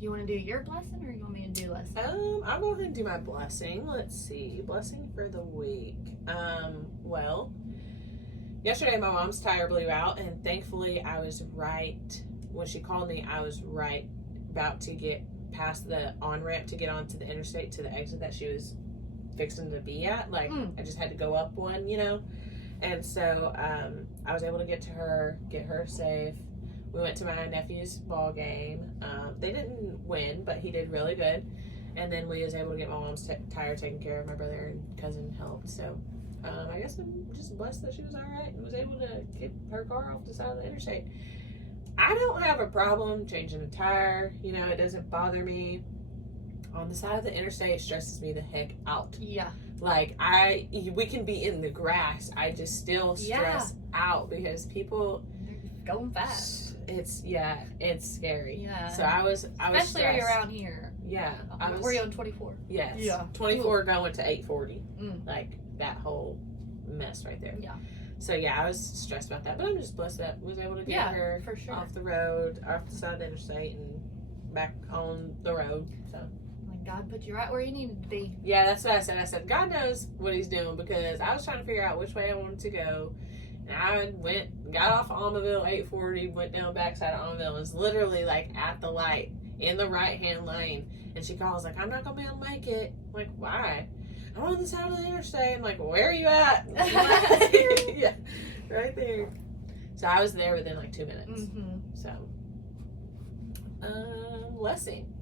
You want to do your blessing, or you want me to do lesson? I'll go ahead and do my blessing. Let's see, blessing for the week. Well, yesterday my mom's tire blew out, and thankfully I was right when she called me. I was right about to get past the on-ramp to get onto the interstate to the exit that she was fixing to be at. Like, I just had to go up one, you know. And so I was able to get to her, get her safe. We went to my nephew's ball game. They didn't win, but he did really good. And then we was able to get my mom's tire taken care of. My brother and cousin helped. So I guess I'm just blessed that she was all right and was able to get her car off the side of the interstate. I don't have a problem changing a tire. You know, it doesn't bother me. On the side of the interstate, it stresses me the heck out. Yeah. Like, we can be in the grass. I just still stress out because people... They're going fast. It's scary. Yeah. So I was especially stressed. around here. Yeah. Were you on 24? Yes. Yeah. 24 going to 840. Like, that whole mess right there. Yeah. So yeah, I was stressed about that, but I'm just blessed that I was able to get her for sure. off the road, off the side of the interstate, and back on the road. So God put you right where you needed to be. Yeah, that's what I said. I said God knows what He's doing, because I was trying to figure out which way I wanted to go, and I got off Almaville 840, went down backside of Almaville, and was literally like at the light in the right hand lane, and she calls like, "I'm not gonna be able to make it." I'm like, why? I'm on the side of the interstate. I'm like, well, where are you at? Yeah, right there. So I was there within like 2 minutes. So, blessing.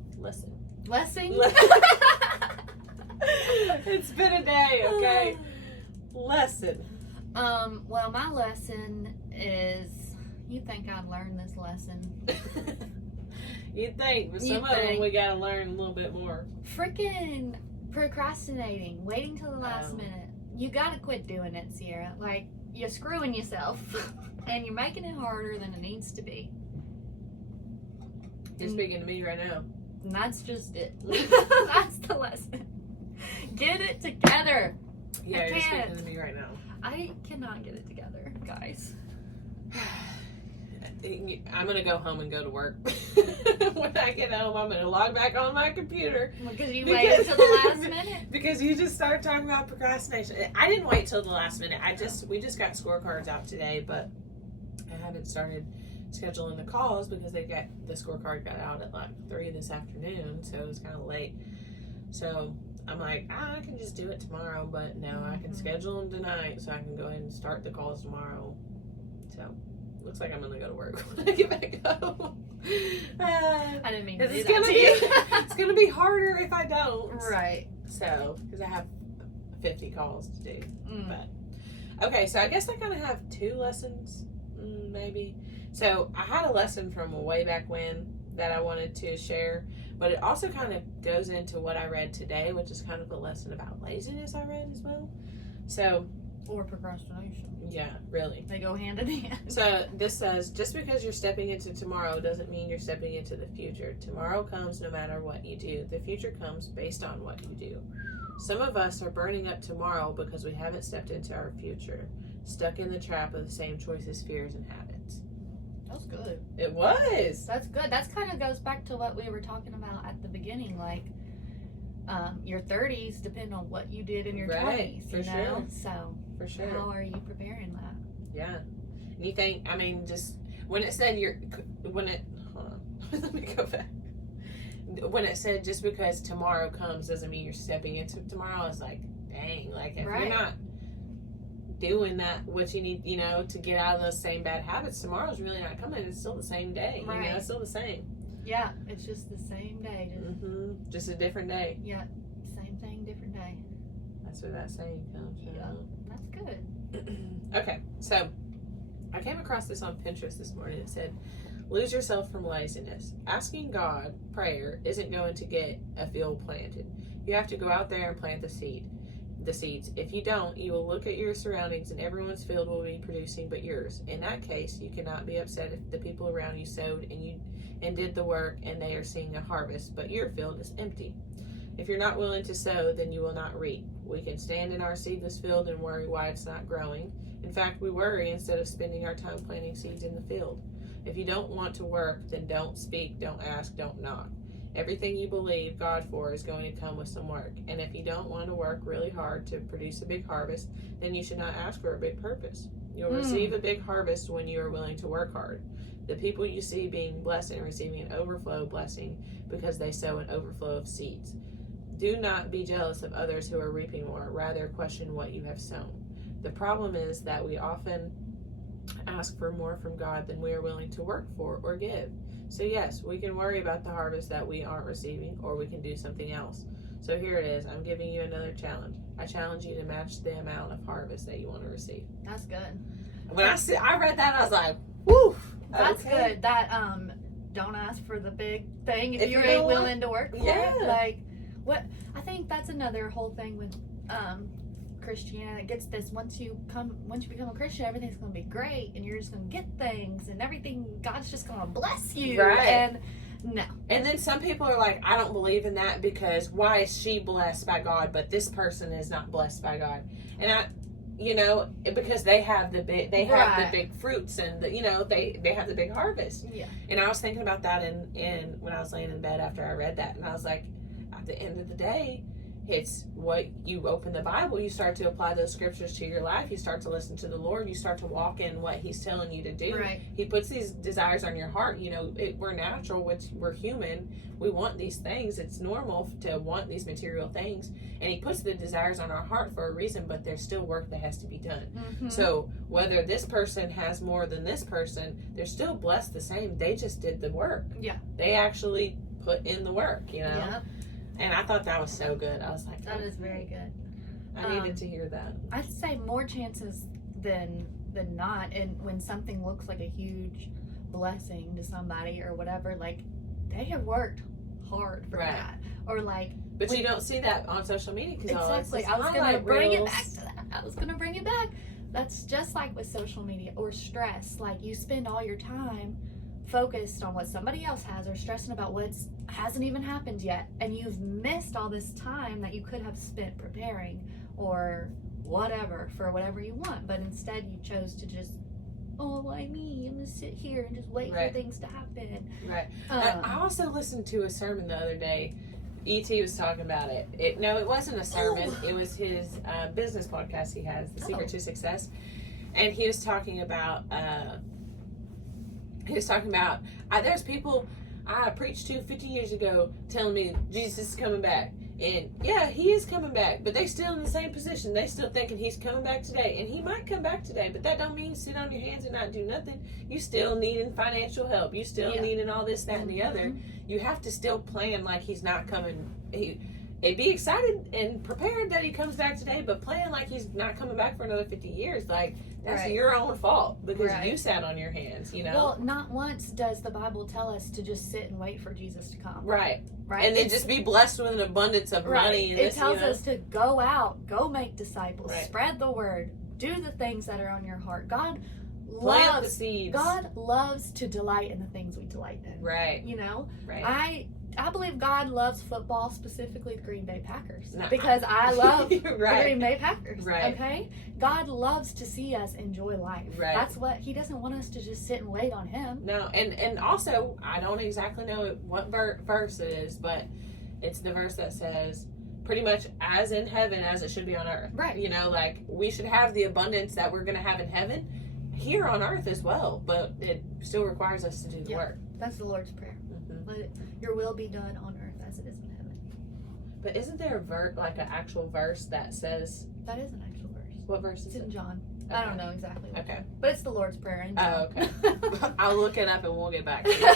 It's been a day, okay? Lesson. Well, my lesson is, you'd think I'd learn this lesson. You'd think, but some of them we gotta learn a little bit more. Freaking procrastinating, waiting till the last minute. You gotta quit doing it, Sierra. Like, you're screwing yourself and you're making it harder than it needs to be. You're speaking to me right now. And that's just it. That's the lesson. Get it together. Yeah, I you're can't. speaking to me right now. I cannot get it together, guys. I'm gonna go home and go to work. When I get home, I'm gonna log back on my computer. Because you waited until the last minute? Because you just started talking about procrastination. I didn't wait till the last minute. We just got scorecards out today, but I haven't started scheduling the calls because the scorecard got out at like 3 this afternoon, so it was kind of late. So I'm like, I can just do it tomorrow, but no, I can schedule them tonight so I can go ahead and start the calls tomorrow. So looks like I'm gonna go to work when I get back home. I didn't mean to do that gonna to be, you. It's gonna be harder if I don't. Right. So, because I have 50 calls to do. But okay, so I guess I kind of have 2 lessons, maybe. So I had a lesson from way back when that I wanted to share, but it also kind of goes into what I read today, which is kind of a lesson about laziness I read as well. So, or procrastination. Yeah, really. They go hand in hand. So this says, just because you're stepping into tomorrow doesn't mean you're stepping into the future. Tomorrow comes no matter what you do. The future comes based on what you do. Some of us are burning up tomorrow because we haven't stepped into our future, stuck in the trap of the same choices, fears, and habits. That's good. It was. That's good. That's kind of goes back to what we were talking about at the beginning, like your 30s depend on what you did in your 20s, for you know? sure. So For sure. how are you preparing that? Yeah. And you think, I mean, just when it said hold on, let me go back. When it said just because tomorrow comes doesn't mean you're stepping into tomorrow, I was like, dang, like if you're not doing that, what you need, you know, to get out of those same bad habits, tomorrow's really not coming. It's still the same day. Right. You know, it's still the same. Yeah, it's just the same day. Just a different day. Yeah, same thing, different day. That's where that saying comes from. Yeah, that's good. Okay, so I came across this on Pinterest this morning. It said, lose yourself from laziness. Asking God, prayer, isn't going to get a field planted. You have to go out there and plant the seeds. If you don't, you will look at your surroundings and everyone's field will be producing but yours. In that case, you cannot be upset if the people around you sowed and did the work and they are seeing a harvest, but your field is empty. If you're not willing to sow, then you will not reap. We can stand in our seedless field and worry why it's not growing. In fact, we worry instead of spending our time planting seeds in the field. If you don't want to work, then don't speak, don't ask, don't knock. Everything you believe God for is going to come with some work. And if you don't want to work really hard to produce a big harvest, then you should not ask for a big purpose. You'll receive a big harvest when you are willing to work hard. The people you see being blessed and receiving an overflow blessing because they sow an overflow of seeds. Do not be jealous of others who are reaping more. Rather, question what you have sown. The problem is that we often ask for more from God than we are willing to work for or give. So yes, we can worry about the harvest that we aren't receiving, or we can do something else. So here it is. I'm giving you another challenge. I challenge you to match the amount of harvest that you want to receive. That's good. When I read that, I was like, whew. That's good. That don't ask for the big thing if you ain't willing to work for it. Like what I think that's another whole thing with Christianity. It gets this once you become a Christian, everything's gonna be great and you're just gonna get things and everything, God's just gonna bless you. Right. And no. And then some people are like, I don't believe in that because why is she blessed by God but this person is not blessed by God? And because they have the big the big fruits and they have the big harvest. Yeah. And I was thinking about that in when I was laying in bed after I read that, and I was like, at the end of the day, it's what you open the Bible, you start to apply those scriptures to your life, you start to listen to the Lord, you start to walk in what He's telling you to do. Right. He puts these desires on your heart. We're natural, we're human, we want these things. It's normal to want these material things, and He puts the desires on our heart for a reason, but there's still work that has to be done. Mm-hmm. So whether this person has more than this person, they're still blessed the same. They just did the work. Yeah. They actually put in the work, Yeah. And I thought that was so good. I was like, that is very good. I needed to hear that. I'd say more chances than not, and when something looks like a huge blessing to somebody or whatever, like they have worked hard for that, or like. But you don't see that on social media because exactly. I was gonna bring it back to that. I was gonna bring it back. That's just like with social media or stress. Like you spend all your time focused on what somebody else has or stressing about what's hasn't even happened yet, and you've missed all this time that you could have spent preparing or whatever for whatever you want, but instead you chose to just, oh, why me? I'm gonna sit here and just wait for things to happen. Right. I also listened to a sermon the other day. E.T. was talking about it. No, it wasn't a sermon. It was his business podcast he has, The Secret to Success. And he was talking about, there's people I preached to 50 years ago telling me Jesus is coming back. And yeah, he is coming back, but they still in the same position. They still thinking he's coming back today, and he might come back today, but that don't mean sit on your hands and not do nothing. You still needing financial help. You still needing all this, that, and the other. You have to still plan like he's not coming. Be excited and prepared that he comes back today, but plan like he's not coming back for another 50 years. Like, that's your own fault because you sat on your hands, you know? Well, not once does the Bible tell us to just sit and wait for Jesus to come. Right. Right. And then just be blessed with an abundance of money. And it tells us to go out, go make disciples, spread the word, do the things that are on your heart. God plant the seeds. God loves to delight in the things we delight in. Right. You know? Right. I believe God loves football, specifically the Green Bay Packers, because I love the Green Bay Packers. Right. Okay? God loves to see us enjoy life. Right. That's what he doesn't want us to just sit and wait on him. No, and also I don't exactly know what verse it is, but it's the verse that says pretty much as in heaven as it should be on earth. Right. You know, like we should have the abundance that we're going to have in heaven here on earth as well, but it still requires us to do the work. That's the Lord's Prayer. Let your will be done on earth as it is in heaven. But isn't there an actual verse that says... That is an actual verse. What verse is it? It's in John. Okay. I don't know exactly. Okay. But it's the Lord's Prayer in John. Oh, okay. I'll look it up and we'll get back to you.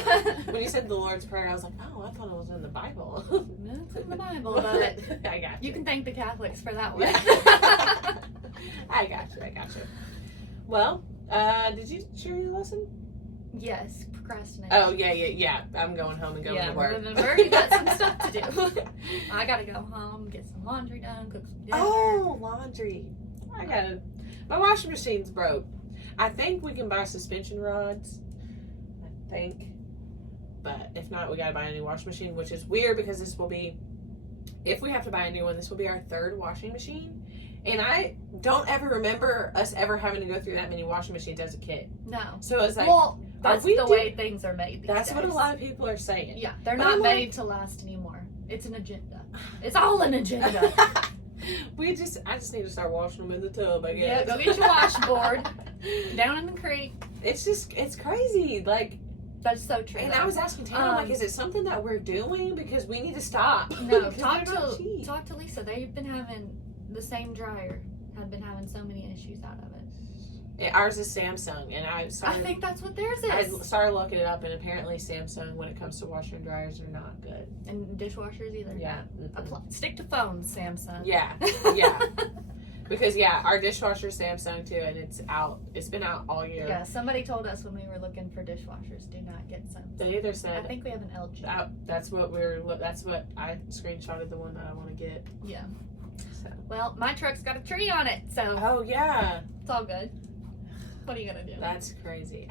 When you said the Lord's Prayer, I was like, oh, I thought it was in the Bible. No, it's in the Bible, but I got you. You can thank the Catholics for that one. I got you. Well, did you share your lesson? Yes, procrastination. Oh, yeah. I'm going home and going to work. Remember, you got some stuff to do. I gotta go home, get some laundry done, cook some dinner. Oh, laundry. My washing machine's broke. I think we can buy suspension rods. I think. But if not, we gotta buy a new washing machine, which is weird because this will be, if we have to buy a new one, this will be our third washing machine. And I don't ever remember us ever having to go through that many washing machines as a kid. No. So it's like, well, that's the way things are made these That's days. what a lot of people are saying. Yeah, they're not made to last anymore. It's an agenda. It's all an agenda. I just need to start washing them in the tub, I guess. Yeah, go get your washboard down in the creek. It's crazy. Like, that's so true. And I was asking Taylor, is it something that we're doing? Because we need to stop. No, talk to Lisa. They've been having the same dryer. Have been having so many issues out of it. Ours is Samsung, and I think that's what theirs is. I started looking it up, and apparently Samsung, when it comes to washer and dryers, are not good. And dishwashers either. Yeah. Stick to phones, Samsung. Yeah. Because our dishwasher is Samsung too, and it's out. It's been out all year. Yeah, somebody told us when we were looking for dishwashers, do not get Samsung. They either said. I think we have an LG. That's what I screenshotted the one that I want to get. Yeah. So. Well, my truck's got a tree on it, so. Oh yeah. It's all good. What are you gonna do? That's crazy.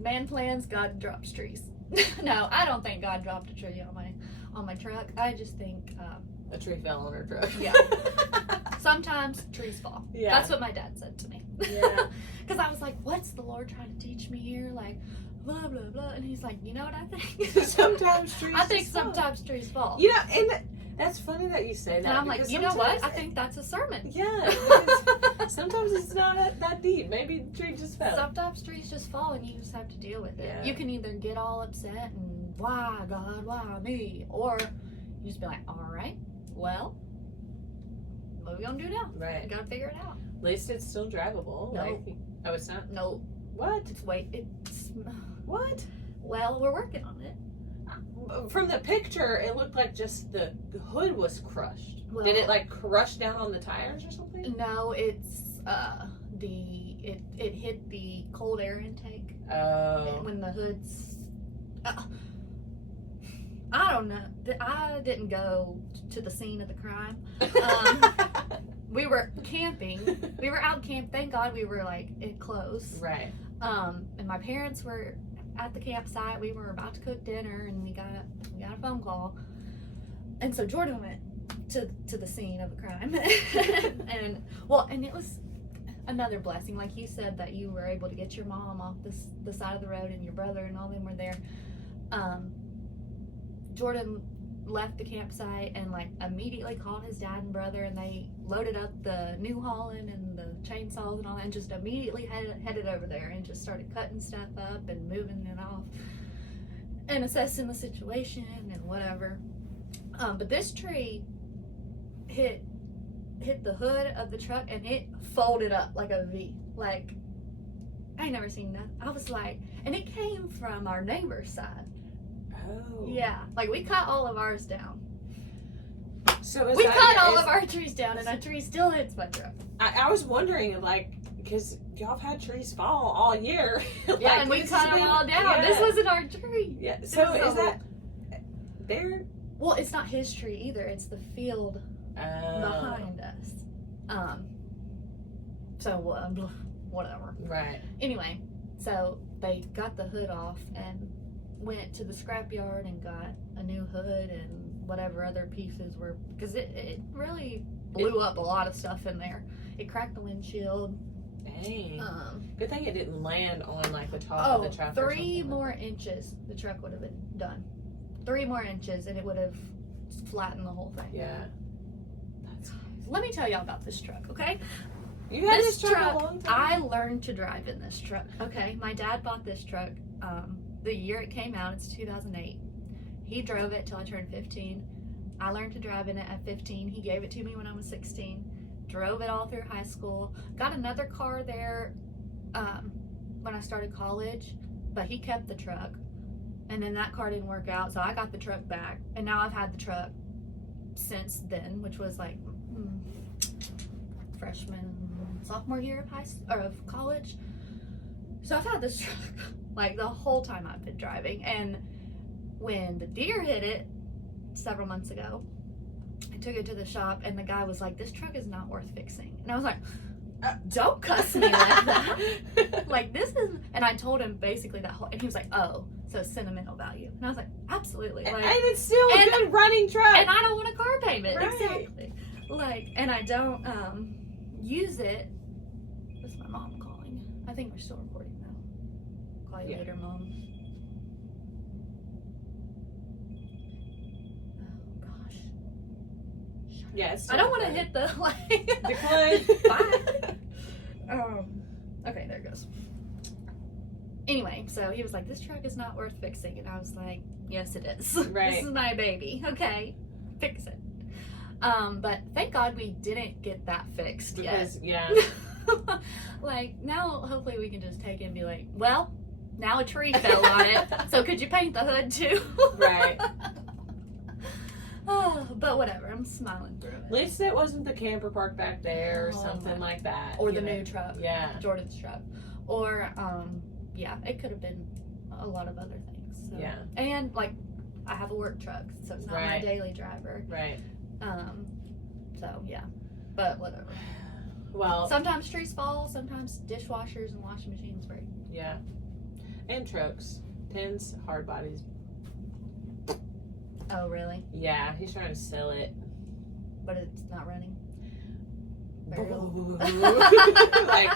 Man plans, God drops trees. No, I don't think God dropped a tree on my truck. I just think a tree fell on her truck. Yeah. Sometimes trees fall. Yeah. That's what my dad said to me. Yeah. Because I was like, what's the Lord trying to teach me here? Like, blah blah blah. And he's like, you know what I think? Sometimes trees. I think sometimes trees fall. You know, and that's funny that you say that. And I'm like, you know what? I think that's a sermon. Yeah. Sometimes it's not that deep. Maybe the tree just fell. Sometimes trees just fall and you just have to deal with it. Yeah. You can either get all upset and why God, why me? Or you just be like, all right, well, what are we gonna do now? Right. We gotta figure it out. At least it's still drivable. No. Oh, it's not? No. What? What? Well, we're working on it. From the picture, it looked like just the hood was crushed. Well, did it like crush down on the tires or something? No, it's it hit the cold air intake. Oh. When the hood's I don't know. I didn't go to the scene of the crime. We were camping. We were out camping. Thank God we were like close. Right. And my parents were at the campsite. We were about to cook dinner, and we got a phone call. And so Jordan went to the scene of a crime. and it was another blessing. Like you said, that you were able to get your mom off the side of the road, and your brother and all them were there. Jordan left the campsite and like immediately called his dad and brother, and they loaded up the New Holland and the chainsaws and all that, and just immediately headed over there and just started cutting stuff up and moving it off and assessing the situation and whatever. But this tree hit the hood of the truck, and it folded up like a V. Like, I ain't never seen that. I was like, and it came from our neighbor's side. Oh. Yeah, like we cut all of ours down. So we cut all of our trees down, and a tree still hits my truck. I was wondering, like, because y'all have had trees fall all year. Yeah, like, and we cut them all down. Yeah. This wasn't our tree. Yeah. So is that there? Well, it's not his tree either. It's the field behind us. So whatever. Right. Anyway, so they got the hood off and went to the scrapyard and got a new hood and whatever other pieces were, because it really blew up a lot of stuff in there. It cracked the windshield. Dang. Good thing it didn't land on like the top of the truck. 3 more inches, the truck would have been done. 3 more inches, and it would have flattened the whole thing. Yeah. That's crazy. Let me tell y'all about this truck, okay? You had this truck a long time? I learned to drive in this truck, okay? My dad bought this truck the year it came out. It's 2008. He drove it till I turned 15. I learned to drive in it at 15. He gave it to me when I was 16. Drove it all through high school. Got another car there when I started college, but he kept the truck. And then that car didn't work out, so I got the truck back. And now I've had the truck since then, which was like sophomore year of college. So I've had this truck like the whole time I've been driving. And when the deer hit it several months ago, I took it to the shop, and the guy was like, "This truck is not worth fixing." And I was like, "Don't cuss me like that." Like, this is, and I told him basically that whole, and he was like, "Oh, so sentimental value." And I was like, "Absolutely." Like, and it's still a good running truck. And I don't want a car payment. Right. Exactly. Like, and I don't use it. What's my mom calling? I think we're still recording now. Call you later, Mom. Oh gosh. Yes. I don't want to hit the like decline. Bye. Okay, there it goes. Anyway, so he was like, "This truck is not worth fixing," and I was like, "Yes, it is. Right. This is my baby. Okay, fix it." But thank God we didn't get that fixed because, yet. Yeah. Like, now hopefully we can just take it and be like, "Well, now a tree fell on it, so could you paint the hood too?" Right. Oh, but whatever, I'm smiling through it. At least it wasn't the camper park back there or something like that. Or the new truck. Yeah. Jordan's truck. Or, yeah, it could have been a lot of other things. So. Yeah. And, like, I have a work truck, so it's not my daily driver. Right. So, yeah. But whatever. Well. Sometimes trees fall, sometimes dishwashers and washing machines break. Yeah. And trucks. Pins, hard bodies. Oh, really? Yeah, he's trying to sell it. But it's not running? Like,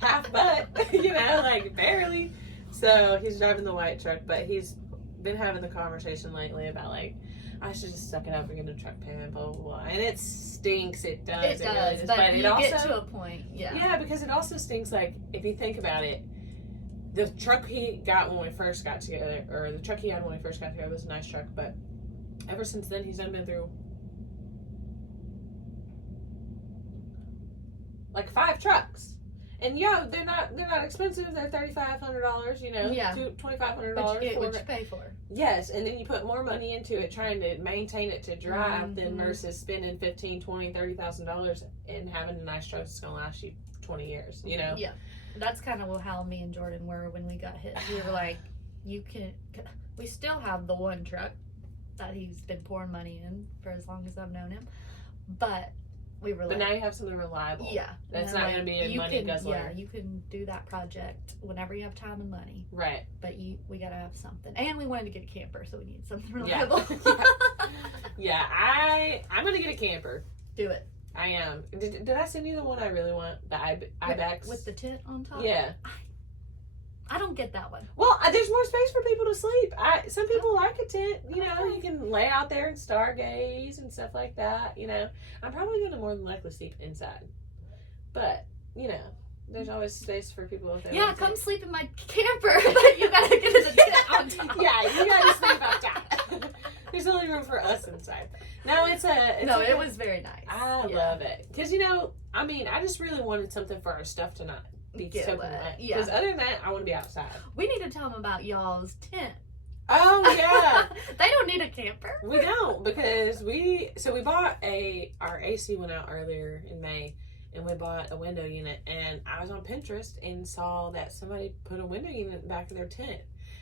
half butt, you know, like barely. So he's driving the white truck, but he's been having the conversation lately about like, I should just suck it up and get a truck payment, blah, blah, blah. And it stinks. It does. It does. Really but but you it also, get to a point, yeah. Yeah, because it also stinks, like, if you think about it, the truck he got when we first got together, or the truck he had when we first got together was a nice truck, but ever since then, he's done been through like 5 trucks. And yeah, they're not expensive. They're $3,500, you know, yeah. $2,500. Which you pay for. Yes, and then you put more money into it trying to maintain it to drive than versus spending $15,000, $20,000, $30,000 and having a nice truck that's gonna last you 20 years. You know. Yeah, that's kind of how me and Jordan were when we got hit. We were like, we still have the one truck that he's been pouring money in for as long as I've known him, but we were But now you have something reliable. yeah. That's not going to be a money guzzler. Yeah, you can do that project whenever you have time and money. Right. But we got to have something. And we wanted to get a camper, so we need something reliable. Yeah, I'm going to get a camper. Do it. I am. Did I send you the one I really want? The Ibex? With the tent on top? Yeah. I don't get that one. Well, there's more space for people to sleep. Some people like a tent. You know, you can lay out there and stargaze and stuff like that. You know, I'm probably going to more than likely sleep inside. But, you know, there's always space for people if they want to come sleep in my camper. But you got to get a tent on top. Yeah, you got to sleep outside. There's only room for us inside. No, it was very nice. I love it. Because, you know, I mean, I just really wanted something for our stuff to not be soaking wet. Because other than that, I want to be outside. We need to tell them about y'all's tent. Oh, yeah. They don't need a camper. We don't, because we bought our AC went out earlier in May, and we bought a window unit, and I was on Pinterest and saw that somebody put a window unit in the back of their tent.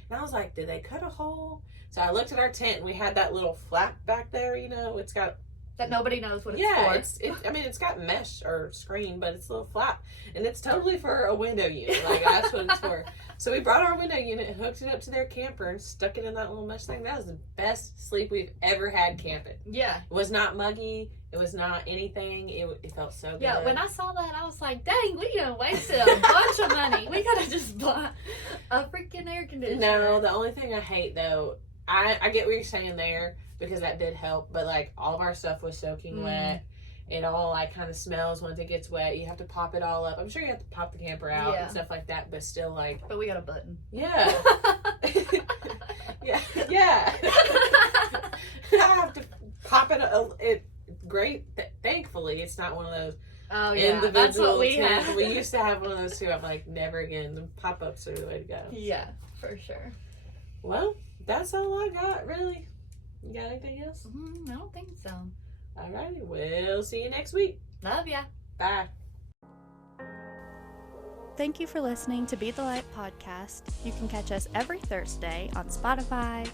And I was like, did they cut a hole? So I looked at our tent, and we had that little flap back there, you know, it's got... That nobody knows what it's for. I mean, it's got mesh or screen, but it's a little flap. And it's totally for a window unit. Like, that's what it's for. So we brought our window unit, hooked it up to their camper, and stuck it in that little mesh thing. That was the best sleep we've ever had camping. Yeah. It was not muggy. It was not anything. It felt so good. Yeah, when I saw that, I was like, dang, we done wasted a bunch of money. We could have just bought a freaking air conditioner. No, the only thing I hate, though, I get what you're saying there, because that did help, but like all of our stuff was soaking wet. It all like kind of smells once it gets wet. You have to pop it all up. I'm sure you have to pop the camper out and stuff like that, but still like. But we got a button. Yeah. yeah. I have to pop it. Great. Thankfully, it's not one of those. Oh yeah, individual that's what we have. We used to have one of those too. I'm like, never again. The pop-ups are the way to go. Yeah, for sure. Well, that's all I got, really. You got anything else? I don't think so. Alrighty, we'll see you next week. Love ya. Bye. Thank you for listening to Be the Light podcast. You can catch us every Thursday on Spotify,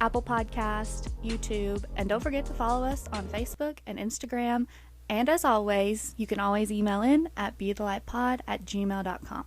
Apple Podcast, YouTube, and don't forget to follow us on Facebook and Instagram. And as always, you can always email in at bethelightpod@gmail.com.